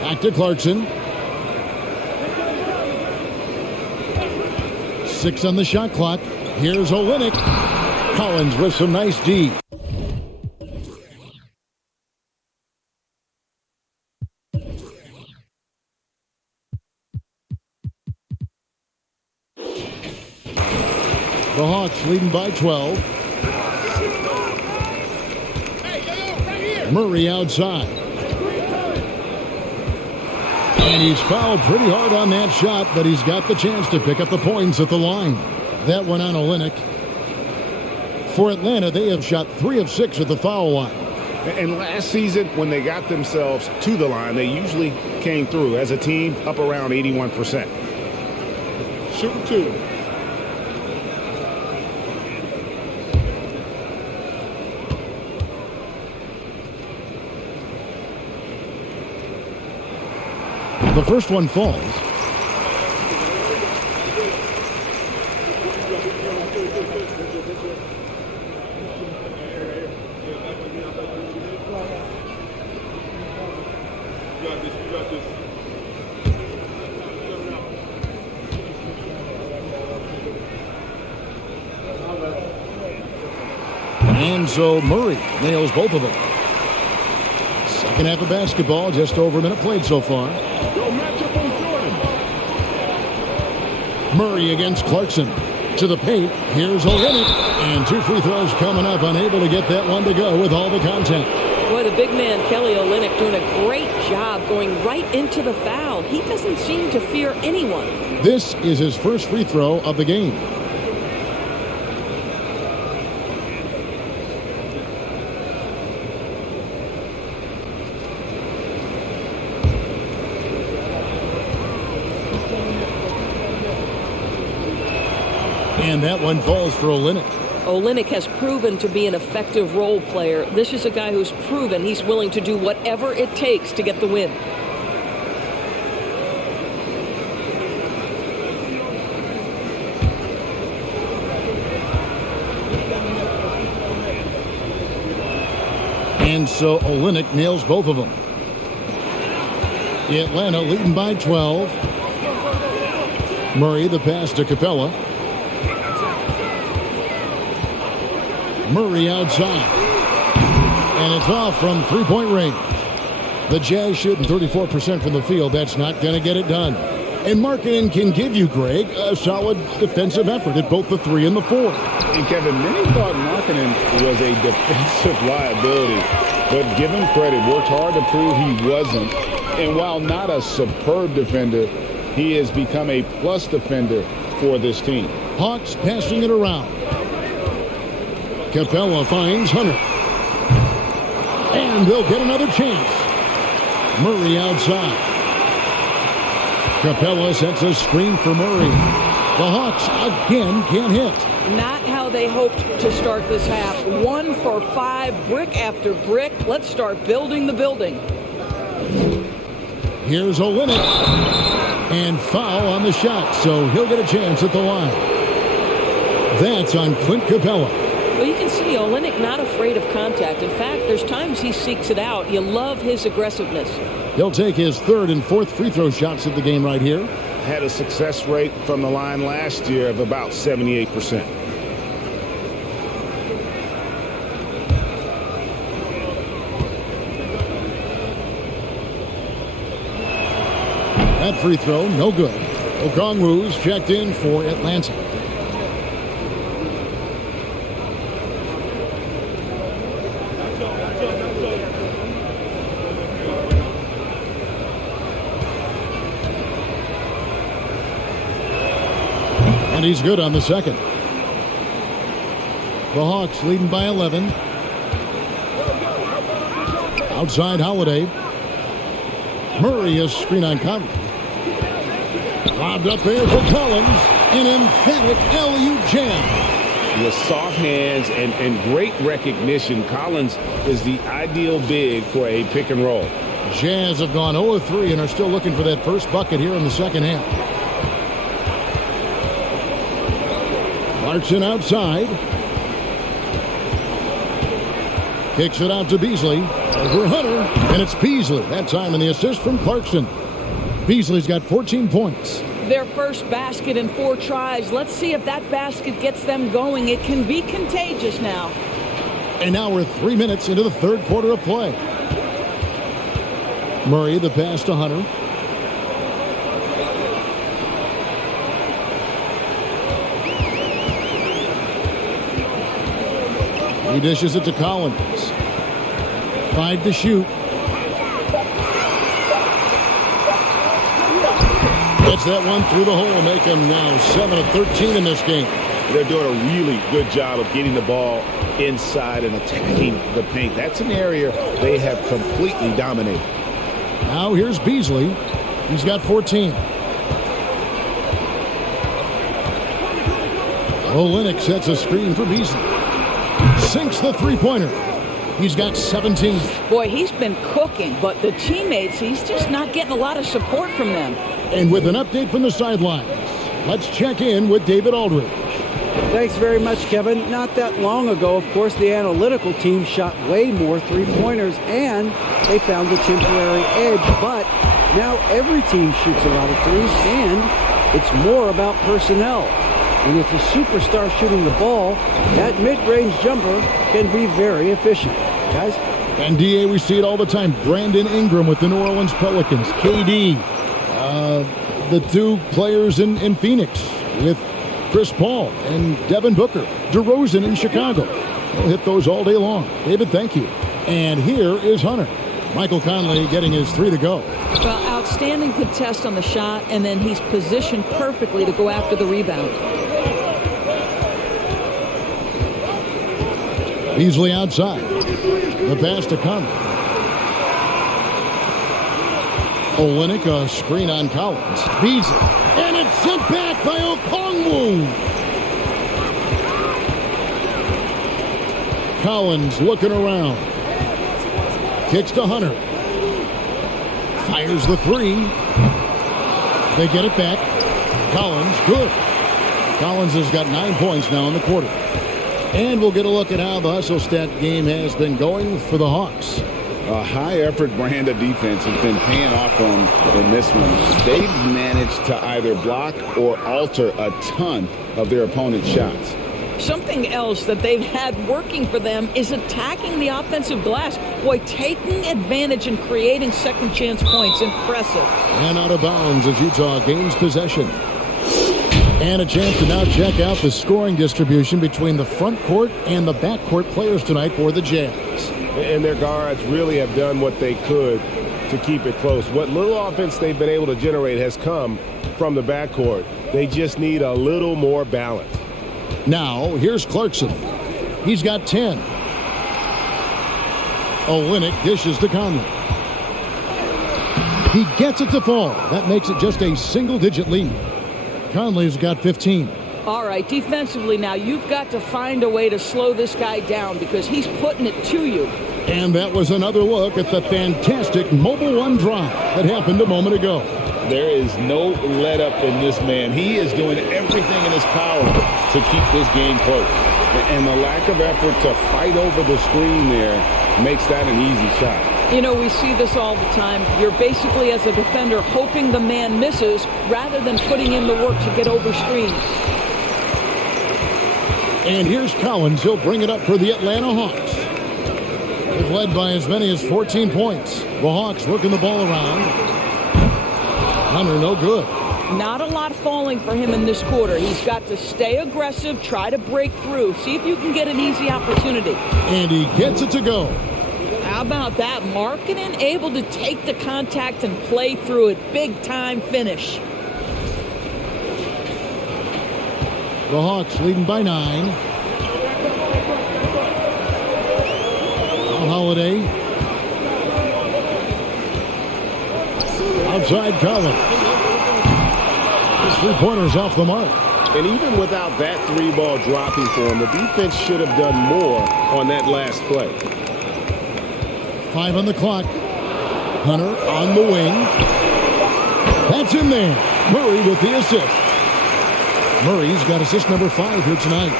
Back to Clarkson. 6 on the shot clock. Here's Olynyk. Collins with some nice D. The Hawks leading by 12. Murray outside. And he's fouled pretty hard on that shot, but he's got the chance to pick up the points at the line. That went on Olynyk. For Atlanta, they have shot 3 of 6 at the foul line. And last season, when they got themselves to the line, they usually came through as a team up around 81%. Shooting 2. The first one falls. And so Murray nails both of them. Second half of basketball, just over a minute played so far. Murray against Clarkson. To the paint. Here's Olynyk. And 2 free throws coming up. Unable to get that one to go with all the contact. Boy, the big man, Kelly Olynyk, doing a great job going right into the foul. He doesn't seem to fear anyone. This is his first free throw of the game. And that one falls for Olynyk. Olynyk has proven to be an effective role player. This is a guy who's proven he's willing to do whatever it takes to get the win. And so Olynyk nails both of them. Atlanta leading by 12. Murray the pass to Capella. Murray outside. And it's off from three-point range. The Jazz shooting 34% from the field. That's not going to get it done. And Markkanen can give you, Greg, a solid defensive effort at both the 3 and the 4. And Kevin, many thought Markkanen was a defensive liability, but give him credit, worked hard to prove he wasn't. And while not a superb defender, he has become a plus defender for this team. Hawks passing it around. Capella finds Hunter. And they'll get another chance. Murray outside. Capella sets a screen for Murray. The Hawks again can't hit. Not how they hoped to start this half. 1 for 5, brick after brick. Let's start building the building. Here's Olynyk. And foul on the shot, so he'll get a chance at the line. That's on Clint Capella. Well, you can see Olynyk not afraid of contact. In fact, there's times he seeks it out. You love his aggressiveness. He'll take his 3rd and 4th free throw shots of the game right here. Had a success rate from the line last year of about 78%. That free throw, no good. Okongwu's checked in for Atlanta. And he's good on the second. The Hawks leading by 11. Outside Holiday. Murray is screen on Conley. Lobbed up there for Collins. An emphatic LU jam. With soft hands and great recognition, Collins is the ideal big for a pick and roll. Jazz have gone 0-3 and are still looking for that first bucket here in the second half. Clarkson outside. Kicks it out to Beasley. Over Hunter. And it's Beasley. That time in the assist from Clarkson. Beasley's got 14 points. Their first basket in 4 tries. Let's see if that basket gets them going. It can be contagious now. And now we're 3 minutes into the third quarter of play. Murray, the pass to Hunter. He dishes it to Collins. 5 to shoot. Gets that one through the hole, make him now 7 of 13 in this game. They're doing a really good job of getting the ball inside and attacking the paint. That's an area they have completely dominated. Now here's Beasley. He's got 14. Olynyk sets a screen for Beasley. Sinks the three-pointer. He's got 17. Boy, he's been cooking, but the teammates, he's just not getting a lot of support from them. And with an update from the sidelines, let's check in with David Aldridge. Thanks very much, Kevin. Not that long ago, of course, the analytical team shot way more three-pointers, and they found a temporary edge. But now every team shoots a lot of threes, and it's more about personnel. When it's a superstar shooting the ball, that mid-range jumper can be very efficient. Guys? And DA, we see it all the time. Brandon Ingram with the New Orleans Pelicans. KD, the 2 players in Phoenix with Chris Paul and Devin Booker. DeRozan in Chicago. We'll hit those all day long. David, thank you. And here is Hunter. Michael Conley getting his 3 to go. Well, outstanding contest on the shot, and then he's positioned perfectly to go after the rebound. Beasley outside. The pass to Conley. Olynyk, a screen on Collins. Beasley. And it's sent back by Okongwu. Collins looking around. Kicks to Hunter. Fires the 3. They get it back. Collins, good. Collins has got 9 points now in the quarter. And we'll get a look at how the hustle stat game has been going for the Hawks. A high-effort brand of defense has been paying off for them in this one. They've managed to either block or alter a ton of their opponent's shots. Something else that they've had working for them is attacking the offensive glass. Boy, taking advantage and creating second chance points. Impressive. And out of bounds as Utah gains possession. And a chance to now check out the scoring distribution between the front court and the back court players tonight for the Jazz. And their guards really have done what they could to keep it close. What little offense they've been able to generate has come from the backcourt. They just need a little more balance. Now, here's Clarkson. He's got 10. Olynyk dishes to Conley. He gets it to fall. That makes it just a single-digit lead. Conley's got 15. All right, defensively now, you've got to find a way to slow this guy down because he's putting it to you. And that was another look at the fantastic Mobile One drive that happened a moment ago. There is no let-up in this man. He is doing everything in his power to keep this game close. And the lack of effort to fight over the screen there makes that an easy shot. You know, we see this all the time. You're basically, as a defender, hoping the man misses rather than putting in the work to get over screens. And here's Collins. He'll bring it up for the Atlanta Hawks. They've led by as many as 14 points. The Hawks working the ball around. Hunter, no good. Not a lot falling for him in this quarter. He's got to stay aggressive, try to break through. See if you can get an easy opportunity. And he gets it to go. How about that? Markkanen able to take the contact and play through it. Big time finish. The Hawks leading by 9. Holiday. Outside Collins. His three-pointer's off the mark. And even without that three-ball dropping for him, the defense should have done more on that last play. 5 on the clock. Hunter on the wing. That's in there. Murray with the assist. Murray's got assist number 5 here tonight.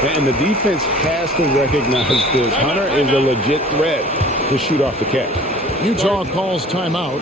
And the defense has to recognize this. Hunter is a legit threat to shoot off the catch. Utah calls timeout.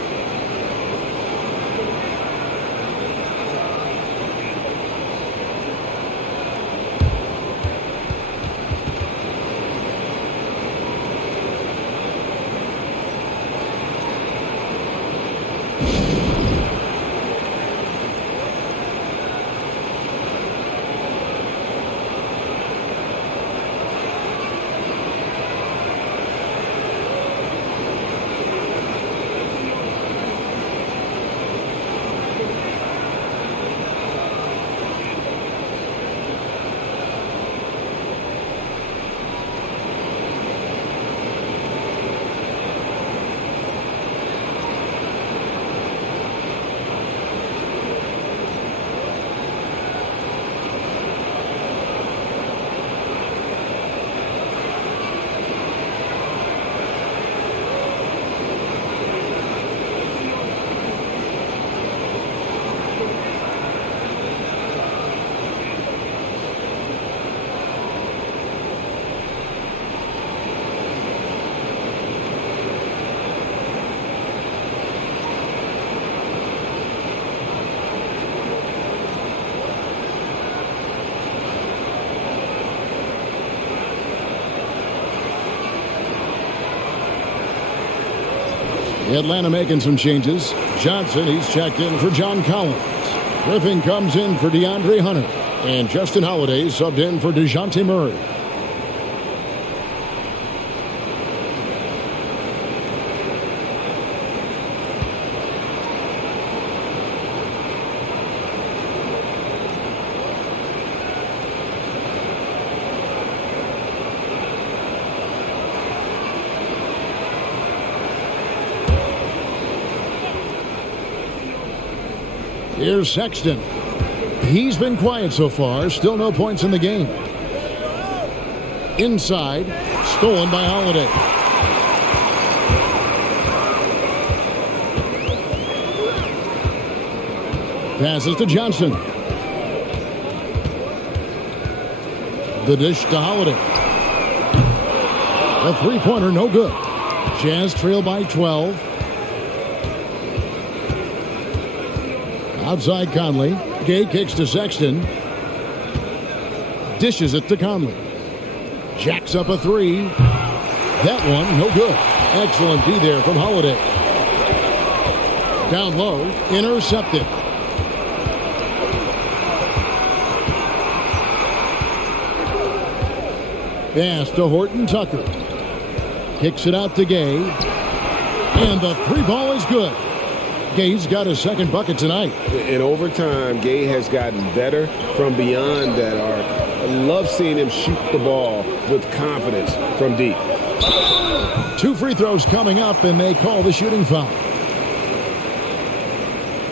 Atlanta making some changes. Johnson, he's checked in for John Collins. Griffin comes in for DeAndre Hunter. And Justin Holiday subbed in for DeJounte Murray. Here's Sexton. He's been quiet so far. Still no points in the game. Inside. Stolen by Holiday. Passes to Johnson. The dish to Holiday. A three-pointer, no good. Jazz trail by 12. Outside Conley. Gay kicks to Sexton. Dishes it to Conley. Jacks up a three. That one, no good. Excellent D there from Holiday. Down low. Intercepted. Pass to Horton Tucker. Kicks it out to Gay. And the three ball is good. Gay's got his second bucket tonight. In overtime, Gay has gotten better from beyond that arc. I love seeing him shoot the ball with confidence from deep. 2 free throws coming up, and they call the shooting foul.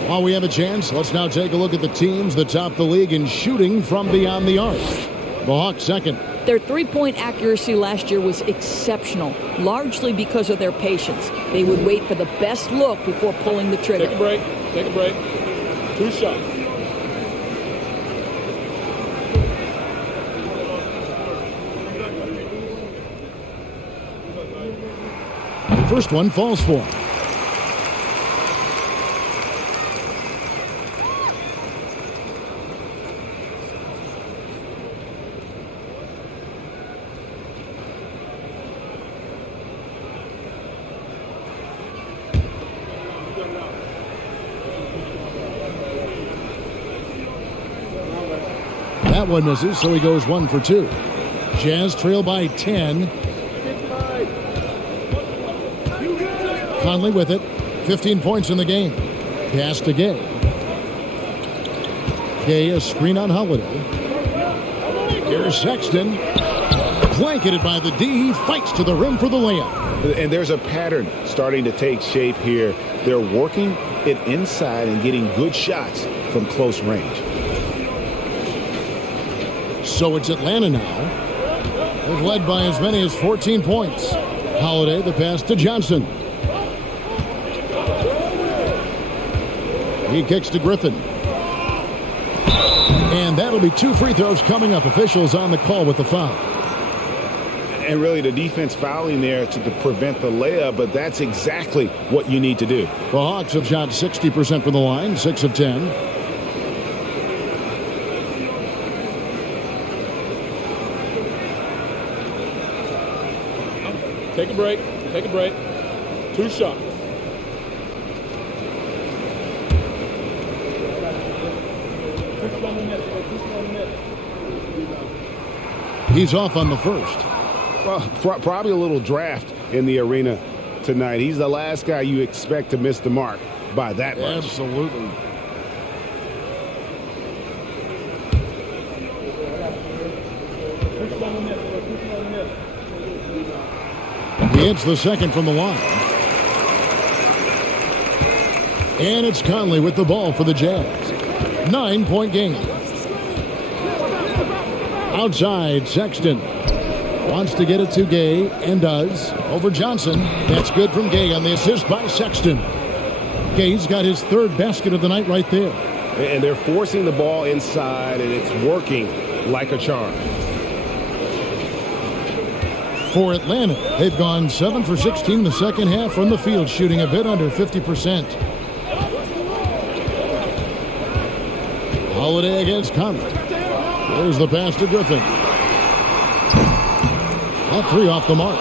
While we have a chance, let's now take a look at the teams that top the league in shooting from beyond the arc. The Hawks second. Their three-point accuracy last year was exceptional, largely because of their patience. They would wait for the best look before pulling the trigger. Take a break. Take a break. 2 shots. The first one falls for him. That one misses, so he goes 1 for 2. Jazz trail by 10. Conley with it. 15 points in the game. Pass to Gay. Gay, a screen on Holiday. Here's Sexton. Blanketed by the D. He fights to the rim for the layup. And there's a pattern starting to take shape here. They're working it inside and getting good shots from close range. So it's Atlanta now. They've led by as many as 14 points. Holiday, the pass to Johnson. He kicks to Griffin. And that'll be 2 free throws coming up. Officials on the call with the foul. And really the defense fouling there to prevent the layup, but that's exactly what you need to do. The Hawks have shot 60% from the line, 6 of 10. Take a break. Take a break. 2 shots. He's off on the first. Well, probably a little draft in the arena tonight. He's the last guy you expect to miss the mark by that much. Absolutely. He hits the second from the line. And it's Conley with the ball for the Jazz. 9-point game. Outside, Sexton wants to get it to Gay and does. Over Johnson. That's good from Gay on the assist by Sexton. Gay's got his 3rd basket of the night right there. And they're forcing the ball inside, and it's working like a charm. For Atlanta, they've gone 7 for 16 in the second half from the field, shooting a bit under 50%. Holiday against Conley. There's the pass to Griffin. That 3 off the mark.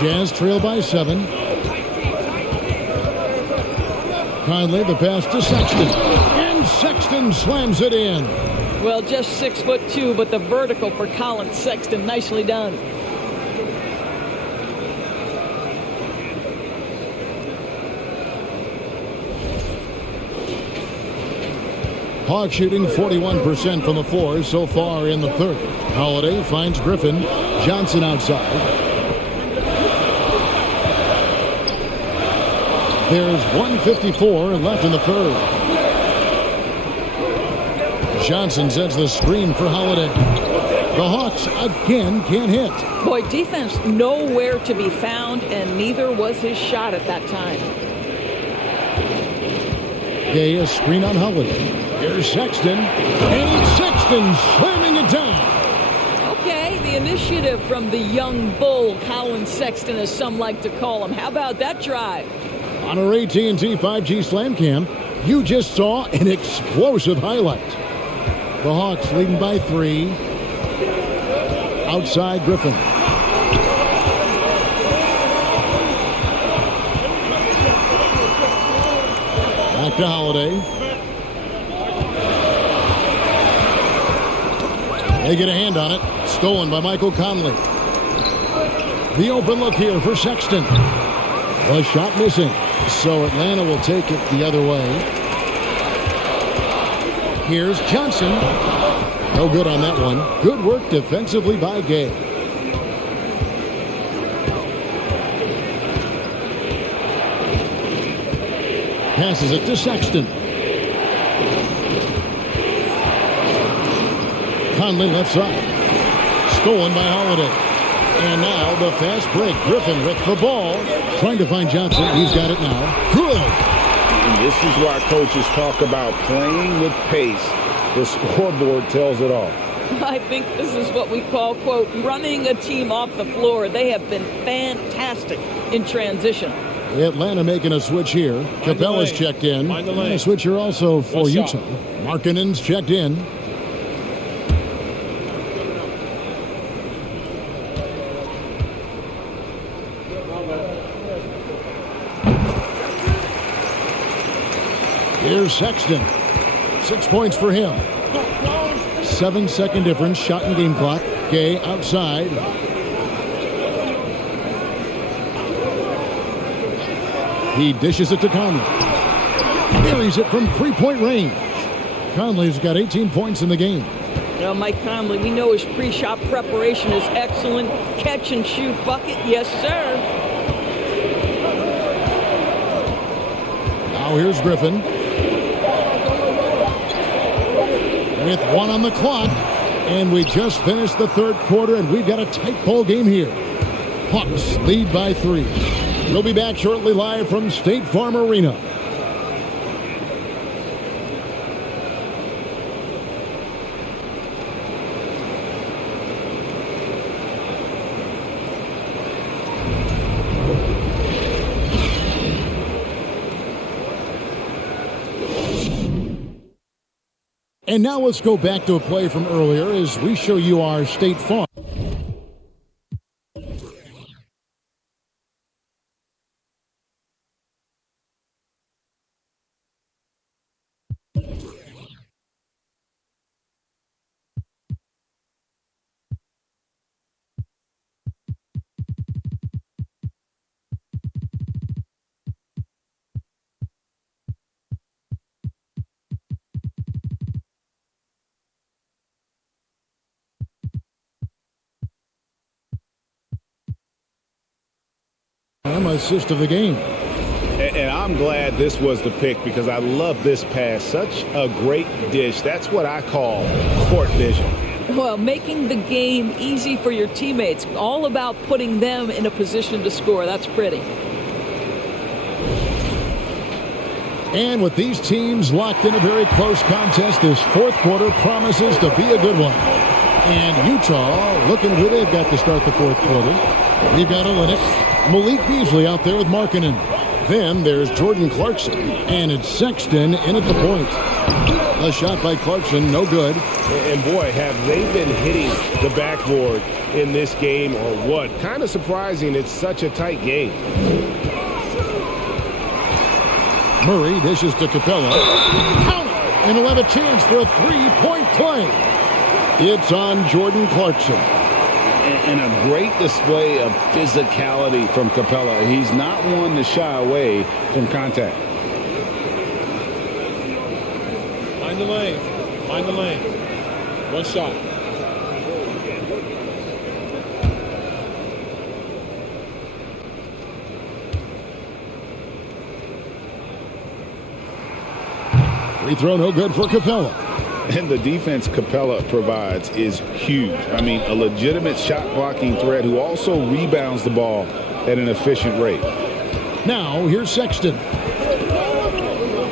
Jazz trail by 7. Conley, the pass to Sexton. And Sexton slams it in. Well, just 6'2", but the vertical for Colin Sexton, nicely done. Hawks shooting 41% from the floor so far in the third. Holiday finds Griffin. Johnson outside. There's 1:54 left in the third. Johnson sets the screen for Holiday. The Hawks again can't hit. Boy, defense nowhere to be found, and neither was his shot at that time. Gay, a screen on Holiday. Here's Sexton, and it's Sexton slamming it down. Okay, the initiative from the young bull, Colin Sexton, as some like to call him. How about that drive? On our AT&T 5G Slam Cam, you just saw an explosive highlight. The Hawks leading by 3. Outside Griffin. Back to Holiday. They get a hand on it. Stolen by Michael Conley. The open look here for Sexton. The shot missing. So Atlanta will take it the other way. Here's Johnson. No good on that one. Good work defensively by Gay. Passes it to Sexton. Conley left side. Stolen by Holiday. And now the fast break. Griffin with the ball. Trying to find Johnson. He's got it now. Good. And this is why coaches talk about playing with pace. The scoreboard tells it all. I think this is what we call, quote, running a team off the floor. They have been fantastic in transition. Atlanta making a switch here. Capella's checked in. And a switch here also for Utah. Markkanen's checked in. Here's Sexton. 6 points for him. 7-second difference. Shot and game clock. Gay outside. He dishes it to Conley. Carries it from three-point range. Conley's got 18 points in the game. Well, Mike Conley, we know his pre-shot preparation is excellent. Catch and shoot bucket, yes, sir. Now here's Griffin. With one on the clock. And we just finished the third quarter, and we've got a tight ball game here. Hawks lead by 3. We'll be back shortly live from State Farm Arena. And now let's go back to a play from earlier as we show you our State Farm. Assist of the game. And I'm glad this was the pick because I love this pass. Such a great dish. That's what I call court vision. Well, making the game easy for your teammates. All about putting them in a position to score. That's pretty. And with these teams locked in a very close contest, this fourth quarter promises to be a good one. And Utah looking who they've got to start the fourth quarter. We've got Olynyk. Malik Beasley out there with Markkanen. Then there's Jordan Clarkson. And it's Sexton in at the point. A shot by Clarkson, no good. And boy, have they been hitting the backboard in this game or what? Kind of surprising it's such a tight game. Murray dishes to Capella. Count! And he'll have a chance for a three-point play. It's on Jordan Clarkson. And a great display of physicality from Capella. He's not one to shy away from contact. Mind the lane. Mind the lane. One shot. Free throw no good for Capella. And the defense Capella provides is huge. I mean, a legitimate shot-blocking threat who also rebounds the ball at an efficient rate. Now, here's Sexton.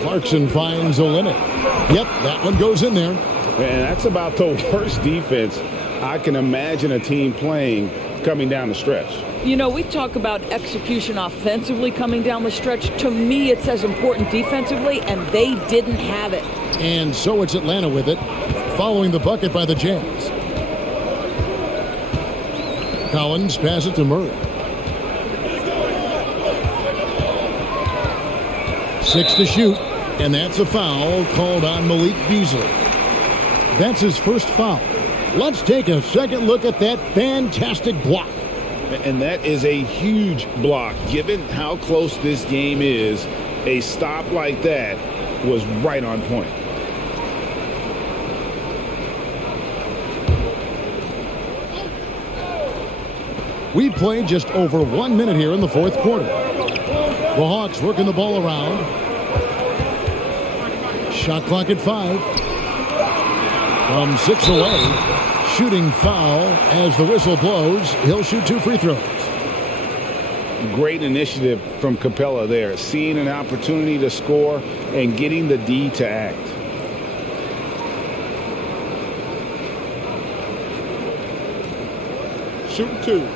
Clarkson finds Olynyk. Yep, that one goes in there. And that's about the worst defense I can imagine a team playing coming down the stretch. You know, we talk about execution offensively coming down the stretch. To me, it's as important defensively, and they didn't have it. And so it's Atlanta with it, following the bucket by the Jazz. Collins passes it to Murray. 6 to shoot, and that's a foul called on Malik Beasley. That's his first foul. Let's take a second look at that fantastic block. And that is a huge block. Given how close this game is, a stop like that was right on point. We've played just over 1 minute here in the fourth quarter. The Hawks working the ball around. Shot clock at 5. From 6 away. Shooting foul as the whistle blows. He'll shoot 2 free throws. Great initiative from Capella there. Seeing an opportunity to score and getting the D to act. Shooting 2.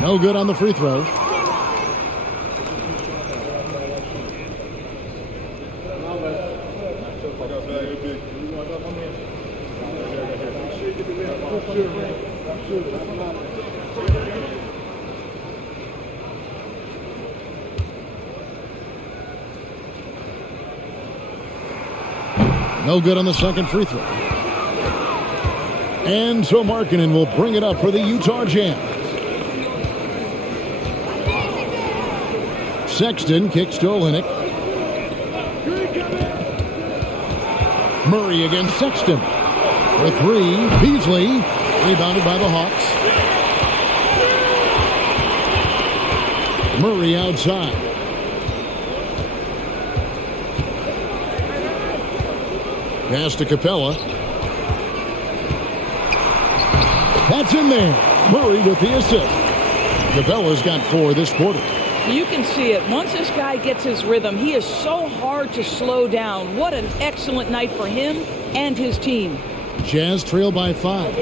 No good on the free throw. No good on the second free throw. And so Markkanen will bring it up for the Utah Jazz. Sexton kicks to Olynyk. Murray against Sexton. For 3, Beasley. Rebounded by the Hawks. Murray outside. Pass to Capella. That's in there. Murray with the assist. Capella's got 4 this quarter. You can see it. Once this guy gets his rhythm, he is so hard to slow down. What an excellent night for him and his team. Jazz trail by 5.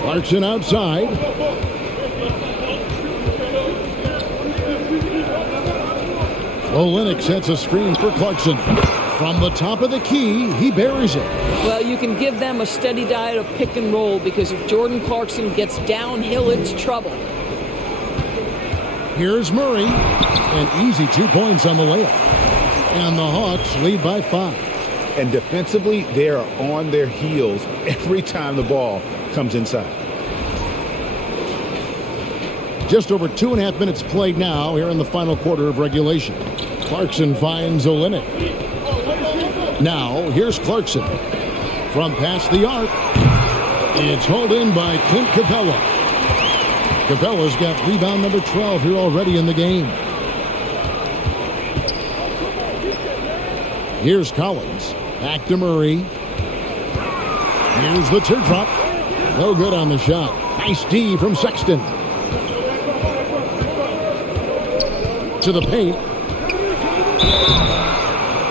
Clarkson outside. Olynyk sets a screen for Clarkson. From the top of the key, he buries it. Well, you can give them a steady diet of pick and roll because if Jordan Clarkson gets downhill, it's trouble. Here's Murray. An easy 2 points on the layup. And the Hawks lead by 5. And defensively, they are on their heels every time the ball comes inside. Just over 2.5 minutes played now here in the final quarter of regulation. Clarkson finds Olynyk. Now, here's Clarkson. From past the arc, it's hauled in by Clint Capella. Capella's got rebound number 12 here already in the game. Here's Collins. Back to Murray. Here's the teardrop. No good on the shot. Nice D from Sexton. To the paint.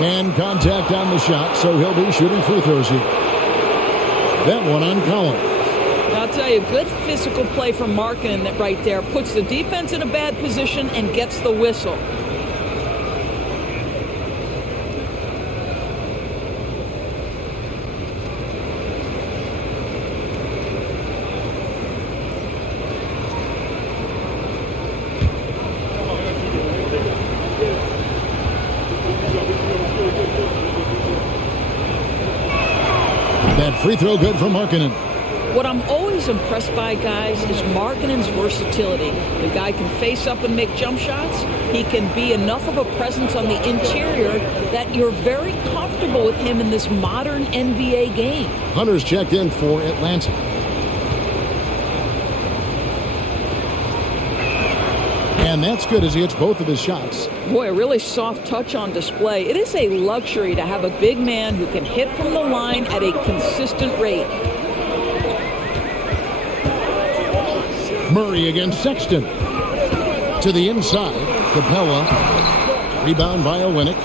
And contact on the shot, so he'll be shooting free throws here. That one on Collins. I'll tell you, good physical play from Markkanen that right there puts the defense in a bad position and gets the whistle. That free throw good for Markkanen. What I'm always impressed by, guys, is Markkanen's versatility. The guy can face up and make jump shots. He can be enough of a presence on the interior that you're very comfortable with him in this modern NBA game. Hunter's checked in for Atlanta. And that's good as he hits both of his shots. Boy, a really soft touch on display. It is a luxury to have a big man who can hit from the line at a consistent rate. Murray against Sexton. To the inside. Capella. Rebound by Olynyk.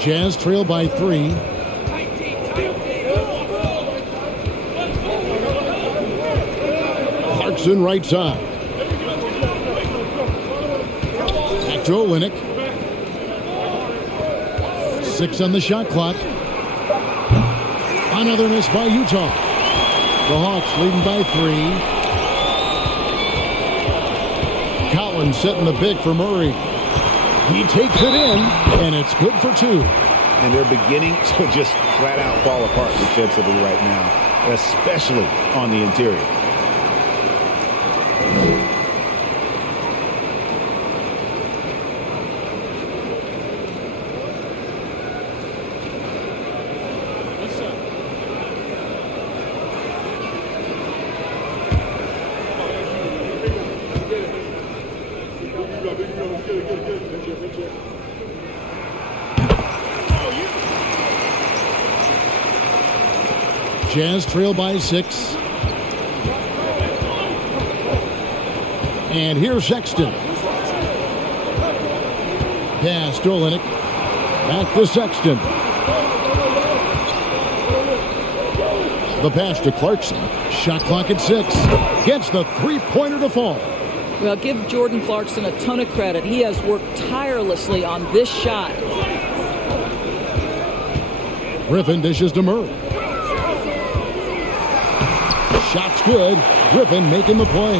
Jazz trail by 3. Clarkson right side. Back to Olynyk. 6 on the shot clock. Another miss by Utah. The Hawks leading by 3. Collins setting the pick for Murray. He takes it in, and it's good for 2. And they're beginning to just flat out fall apart defensively right now, especially on the interior. Jazz trail by 6. And here's Sexton. Pass to Olynyk. Back to Sexton. The pass to Clarkson. Shot clock at 6. Gets the three-pointer to fall. Well, give Jordan Clarkson a ton of credit. He has worked tirelessly on this shot. Griffin dishes to Murray. Shot's good. Griffin making the play.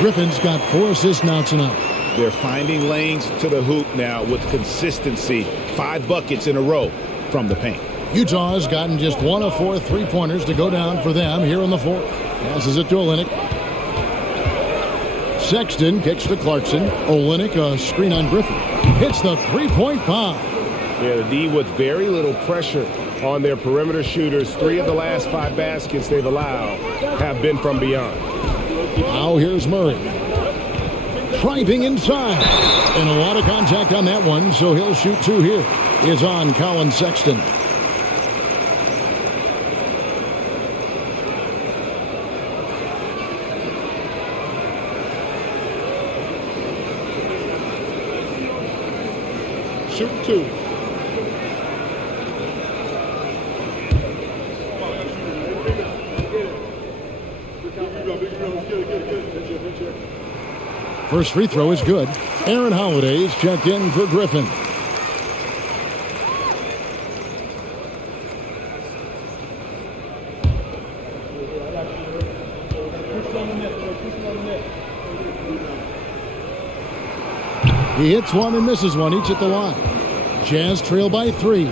Griffin's got 4 assists now tonight. They're finding lanes to the hoop now with consistency. 5 buckets in a row from the paint. Utah has gotten just 1 of 4 three-pointers to go down for them here in the 4th. Passes it to Olynyk. Sexton kicks to Clarkson. Olynyk, a screen on Griffin. Hits the three-point bomb. Yeah, the D with very little pressure on their perimeter shooters. 3 of the last 5 baskets they've allowed have been from beyond. Now here's Murray. Driving inside. And a lot of contact on that one, so he'll shoot 2 here. Is on Colin Sexton. Shoot 2. First free throw is good. Aaron Holiday's checked in for Griffin. He hits one and misses one, each at the line. Jazz trail by 3.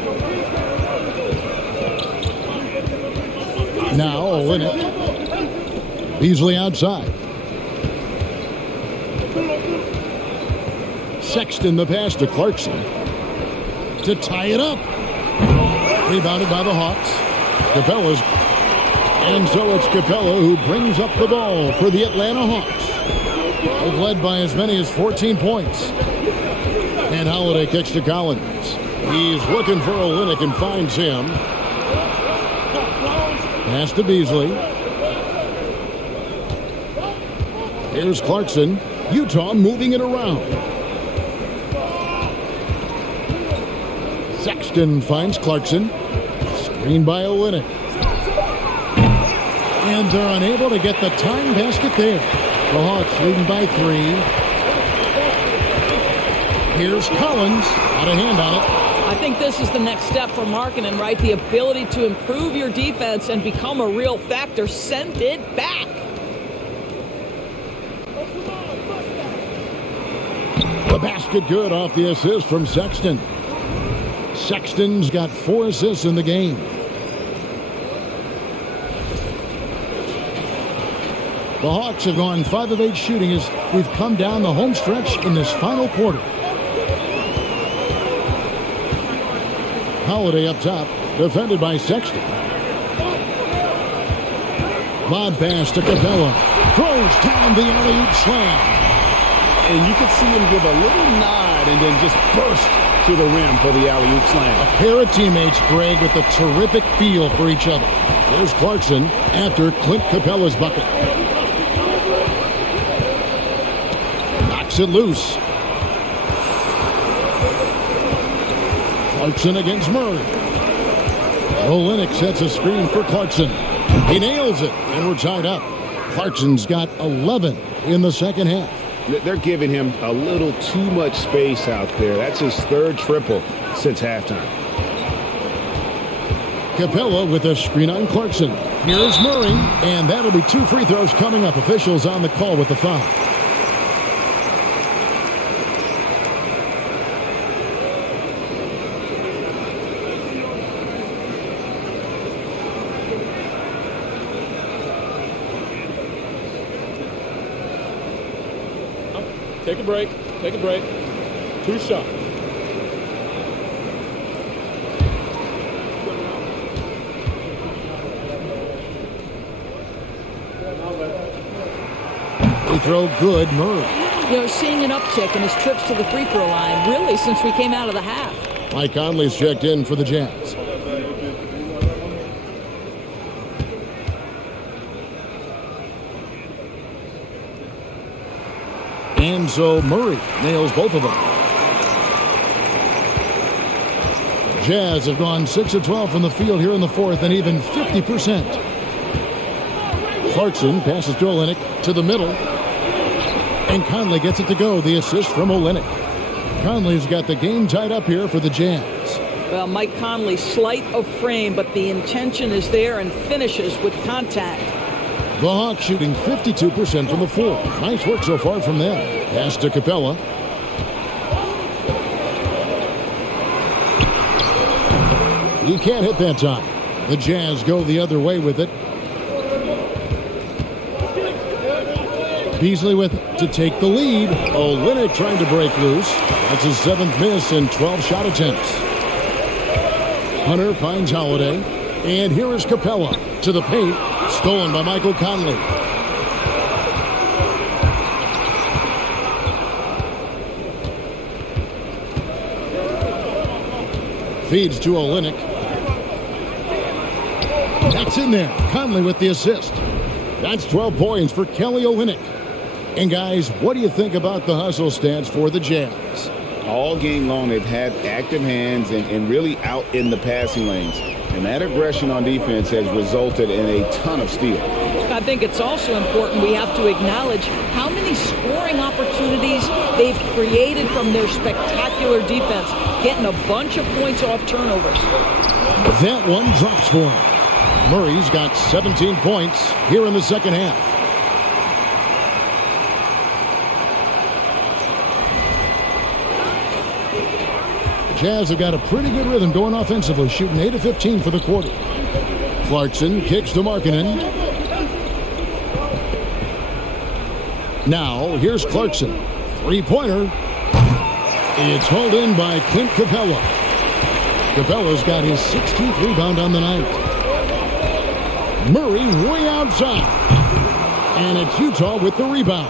Now Olynyk. Beasley outside. Sexton the pass to Clarkson to tie it up. Rebounded by the Hawks. Capella's. And so it's Capella who brings up the ball for the Atlanta Hawks. They've led by as many as 14 points. And Holiday kicks to Collins. He's looking for Olynyk and finds him. Pass to Beasley. Here's Clarkson. Utah moving it around. Sexton finds Clarkson. Screen by Olynyk. And they're unable to get the time basket there. The Hawks leading by 3. Here's Collins. Got a hand on it. I think this is the next step for Markkanen, right? The ability to improve your defense and become a real factor. Send it back. The basket good off the assist from Sexton. Sexton's got 4 assists in the game. The Hawks have gone 5 of 8 shooting as we've come down the home stretch in this final quarter. Holiday up top, defended by Sexton. Lob pass to Capella. Throws down the alley-oop slam. And you could see him give a little nod and then just burst to the rim for the alley-oop slam. A pair of teammates, Greg, with a terrific feel for each other. There's Clarkson after Clint Capella's bucket. Knocks it loose. Clarkson against Murray. Olynyk sets a screen for Clarkson. He nails it, and we're tied up. Clarkson's got 11 in the second half. They're giving him a little too much space out there. That's his 3rd triple since halftime. Capella with a screen on Clarkson. Here's Murray, and that'll be 2 free throws coming up. Officials on the call with the foul. Take a break. Take a break. 2 shots. Free throw good, Murray. Seeing an uptick in his trips to the free throw line, really, since we came out of the half. Mike Conley's checked in for the Jazz. And so Murray nails both of them. Jazz have gone 6 of 12 from the field here in the fourth and even 50%. Clarkson passes to Olynyk to the middle. And Conley gets it to go. The assist from Olynyk. Conley's got the game tied up here for the Jazz. Well, Mike Conley, slight of frame, but the intention is there and finishes with contact. The Hawks shooting 52% from the floor. Nice work so far from them. Pass to Capella. He can't hit that time. The Jazz go the other way with it. Beasley with it to take the lead. Olynyk trying to break loose. That's his 7th miss in 12 shot attempts. Hunter finds Holiday. And here is Capella to the paint. Stolen by Michael Conley. Feeds to Olynyk. That's in there. Conley with the assist. That's 12 points for Kelly Olynyk. And guys, what do you think about the hustle stats for the Jazz? All game long, they've had active hands and really out in the passing lanes. And that aggression on defense has resulted in a ton of steals. I think it's also important we have to acknowledge how many scoring opportunities they've created from their spectacular defense, getting a bunch of points off turnovers. That one drops for him. Murray's got 17 points here in the second half. Jazz have got a pretty good rhythm going offensively, shooting 8 of 15 for the quarter. Clarkson kicks to Markkanen. Now, here's Clarkson. Three-pointer. It's hauled in by Clint Capella. Capella's got his 16th rebound on the night. Murray way outside. And it's Utah with the rebound.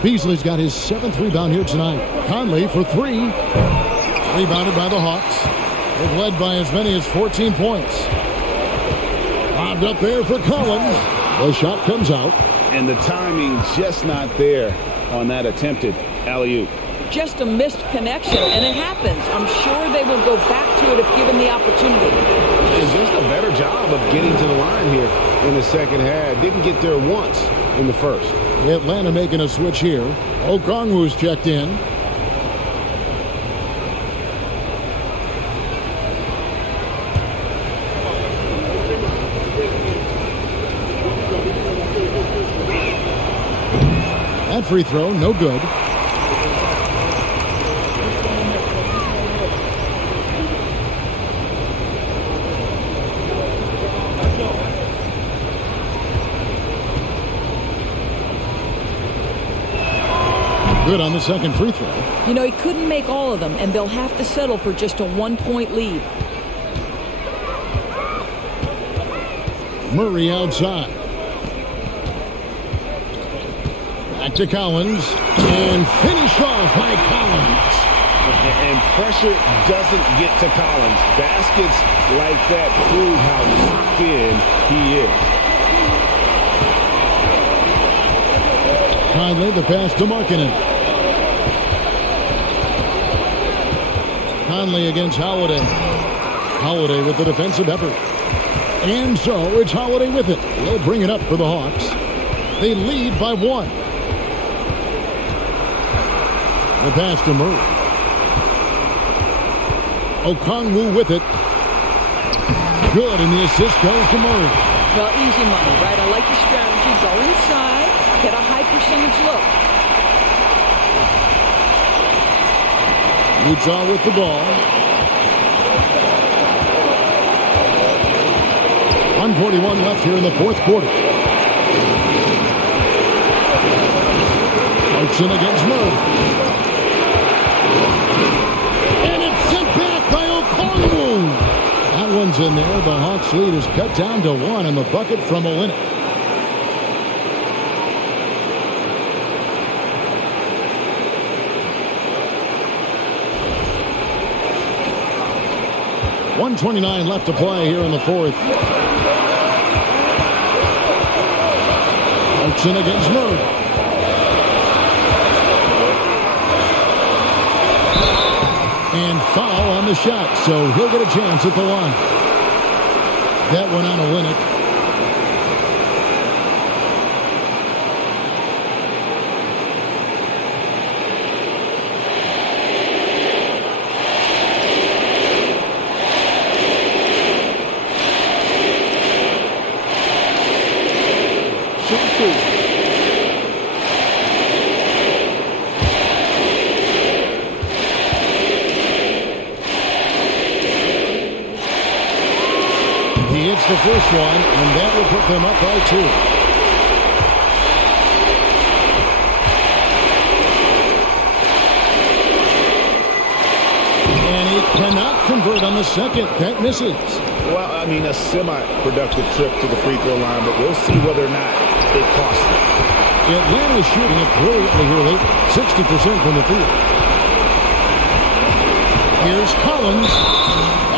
Beasley's got his 7th rebound here tonight. Conley for 3. Rebounded by the Hawks. They've led by as many as 14 points. Lobbed up there for Collins. The shot comes out. And the timing just not there on that attempted alley-oop. Just a missed connection, and it happens. I'm sure they will go back to it if given the opportunity. It's just a better job of getting to the line here in the second half. Didn't get there once in the first. Atlanta making a switch here. Okongwu's checked in. That free throw, no good. Good on the second free throw. He couldn't make all of them, and they'll have to settle for just a 1-point lead. Murray outside. Back to Collins. And finished off by Collins. And pressure doesn't get to Collins. Baskets like that prove how locked in he is. Conley, the pass to Markkanen. Conley against Holiday. Holiday with the defensive effort. And so it's Holiday with it. He'll bring it up for the Hawks. They lead by 1. The pass to Murray. Okongwu with it. Good, and the assist goes to Murray. Well, easy money, right? I like the strategy. Go inside, get a high percentage look. Utah with the ball. 1:41 left here in the fourth quarter. Clarkson against Murray. And it's sent back by Okongwu. That one's in there. The Hawks lead is cut down to 1 in the bucket from Olynyk. .129 left to play here in the fourth. Clarkson against Murray. And foul on the shot, so he'll get a chance at the line. That one on Olynyk. He hits the first one, and that will put them up by 2. And he cannot convert on the second. That misses. Well, I mean, a semi-productive trip to the free throw line, but we'll see whether or not it costs them. Atlanta's shooting it brilliantly here lately. 60% from the field. Here's Collins.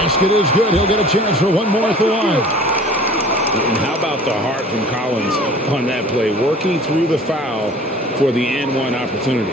Basket is good. He'll get a chance for one more at the line. And how about the heart from Collins on that play, working through the foul for the and-one opportunity.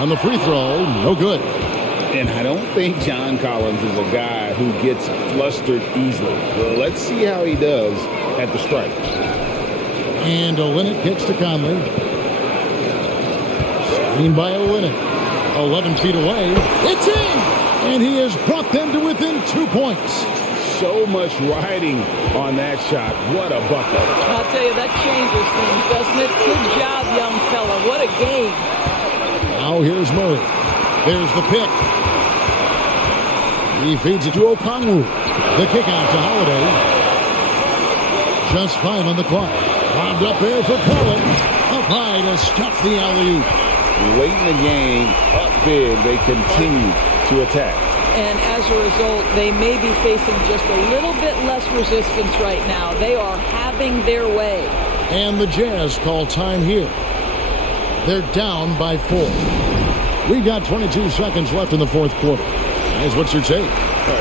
On the free throw, no good. And I don't think John Collins is a guy who gets flustered easily. Well, let's see how he does at the strike. And Olynyk gets to Conley. Screen by Olynyk. 11 feet away. It's in! And he has brought them to within 2 points. So much riding on that shot. What a bucket. I'll tell you, that changes things, doesn't it? Good job, young fella. What a game. Now here's Murray. There's the pick. He feeds it to Okongwu. The kick out to Holiday. Just 5 on the clock. Bombed up there for Collins. Up high to stuff the alley-oop. Late in the game, up big, they continue to attack. And as a result, they may be facing just a little bit less resistance right now. They are having their way. And the Jazz call time here. They're down by 4. We've got 22 seconds left in the fourth quarter. Guys, what's your take?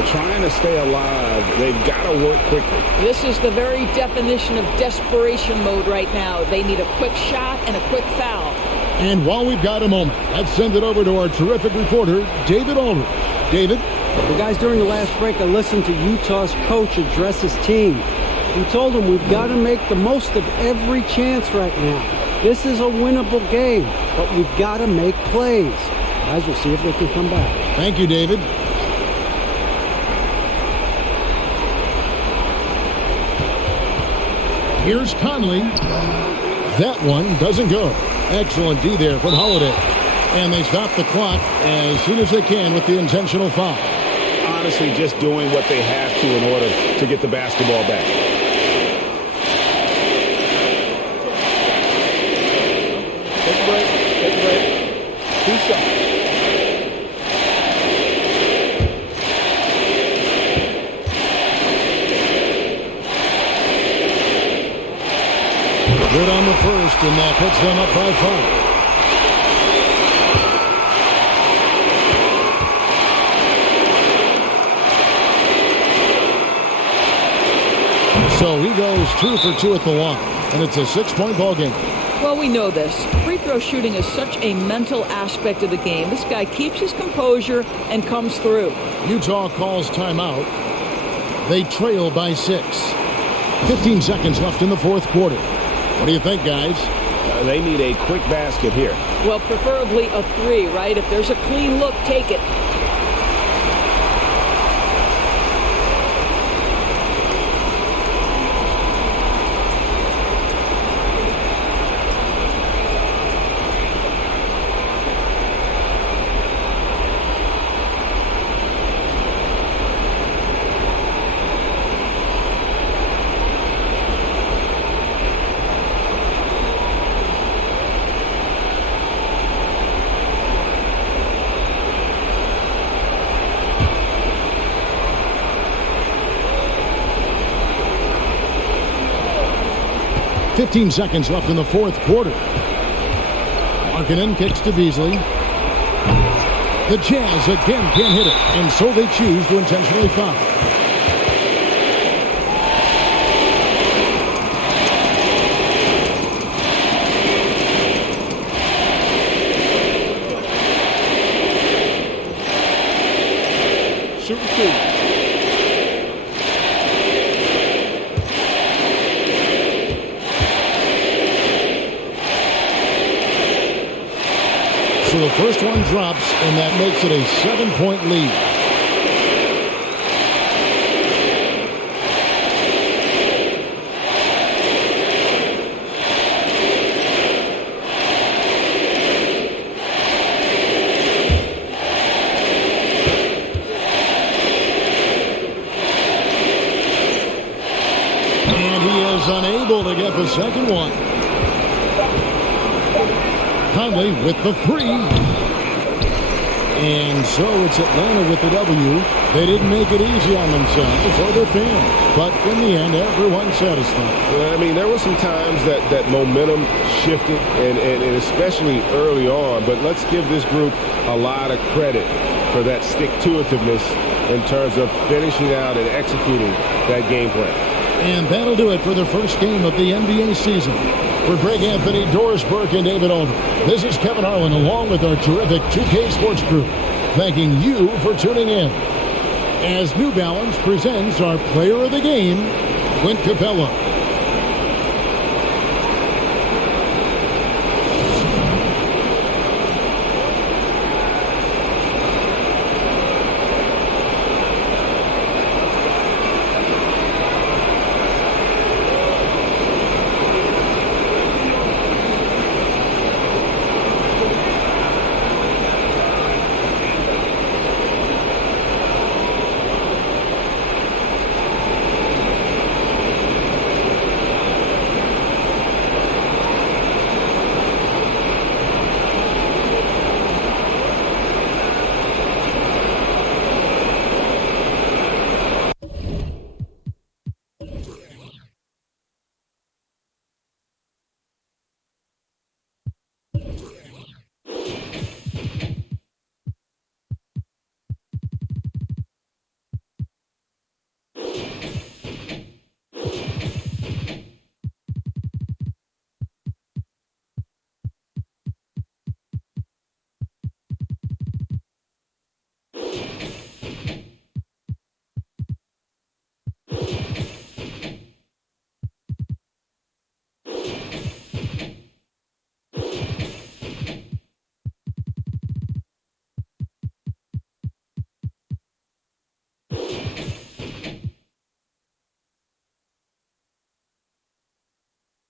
Trying to stay alive, they've got to work quickly. This is the very definition of desperation mode right now. They need a quick shot and a quick foul. And while we've got a moment, let's send it over to our terrific reporter, David Aldridge. David? The guys, during the last break, I listened to Utah's coach address his team. He told them we've got to make the most of every chance right now. This is a winnable game, but we've got to make plays. Guys, we'll see if they can come back. Thank you, David. Here's Conley. That one doesn't go. Excellent D there from Holiday. And they stop the clock as soon as they can with the intentional foul. Honestly, just doing what they have to in order to get the basketball back. Take a break. Take a break. 2 shots. Good on the first, and that puts them up by 5. So he goes 2 for 2 at the line, and it's a 6-point ball game. Well, we know this. Free throw shooting is such a mental aspect of the game. This guy keeps his composure and comes through. Utah calls timeout. They trail by 6. 15 seconds left in the fourth quarter. What do you think, guys? They need a quick basket here. Well, preferably a 3, right? If there's a clean look, take it. 15 seconds left in the fourth quarter. Markkanen kicks to Beasley. The Jazz again can't hit it, and so they choose to intentionally foul. Shooting two. So the first one drops, and that makes it a 7-point lead. And he is unable to get the second one. Conley with the three. And so it's Atlanta with the W. They didn't make it easy on themselves or their fans. But in the end, everyone's satisfied. Well, I mean, there were some times that momentum shifted, and especially early on. But let's give this group a lot of credit for that stick-to-itiveness in terms of finishing out and executing that game plan. And that'll do it for the first game of the NBA season. For Greg Anthony, Doris Burke, and David Older, this is Kevin Harlan along with our terrific 2K Sports crew, thanking you for tuning in. As New Balance presents our player of the game, Clint Capella.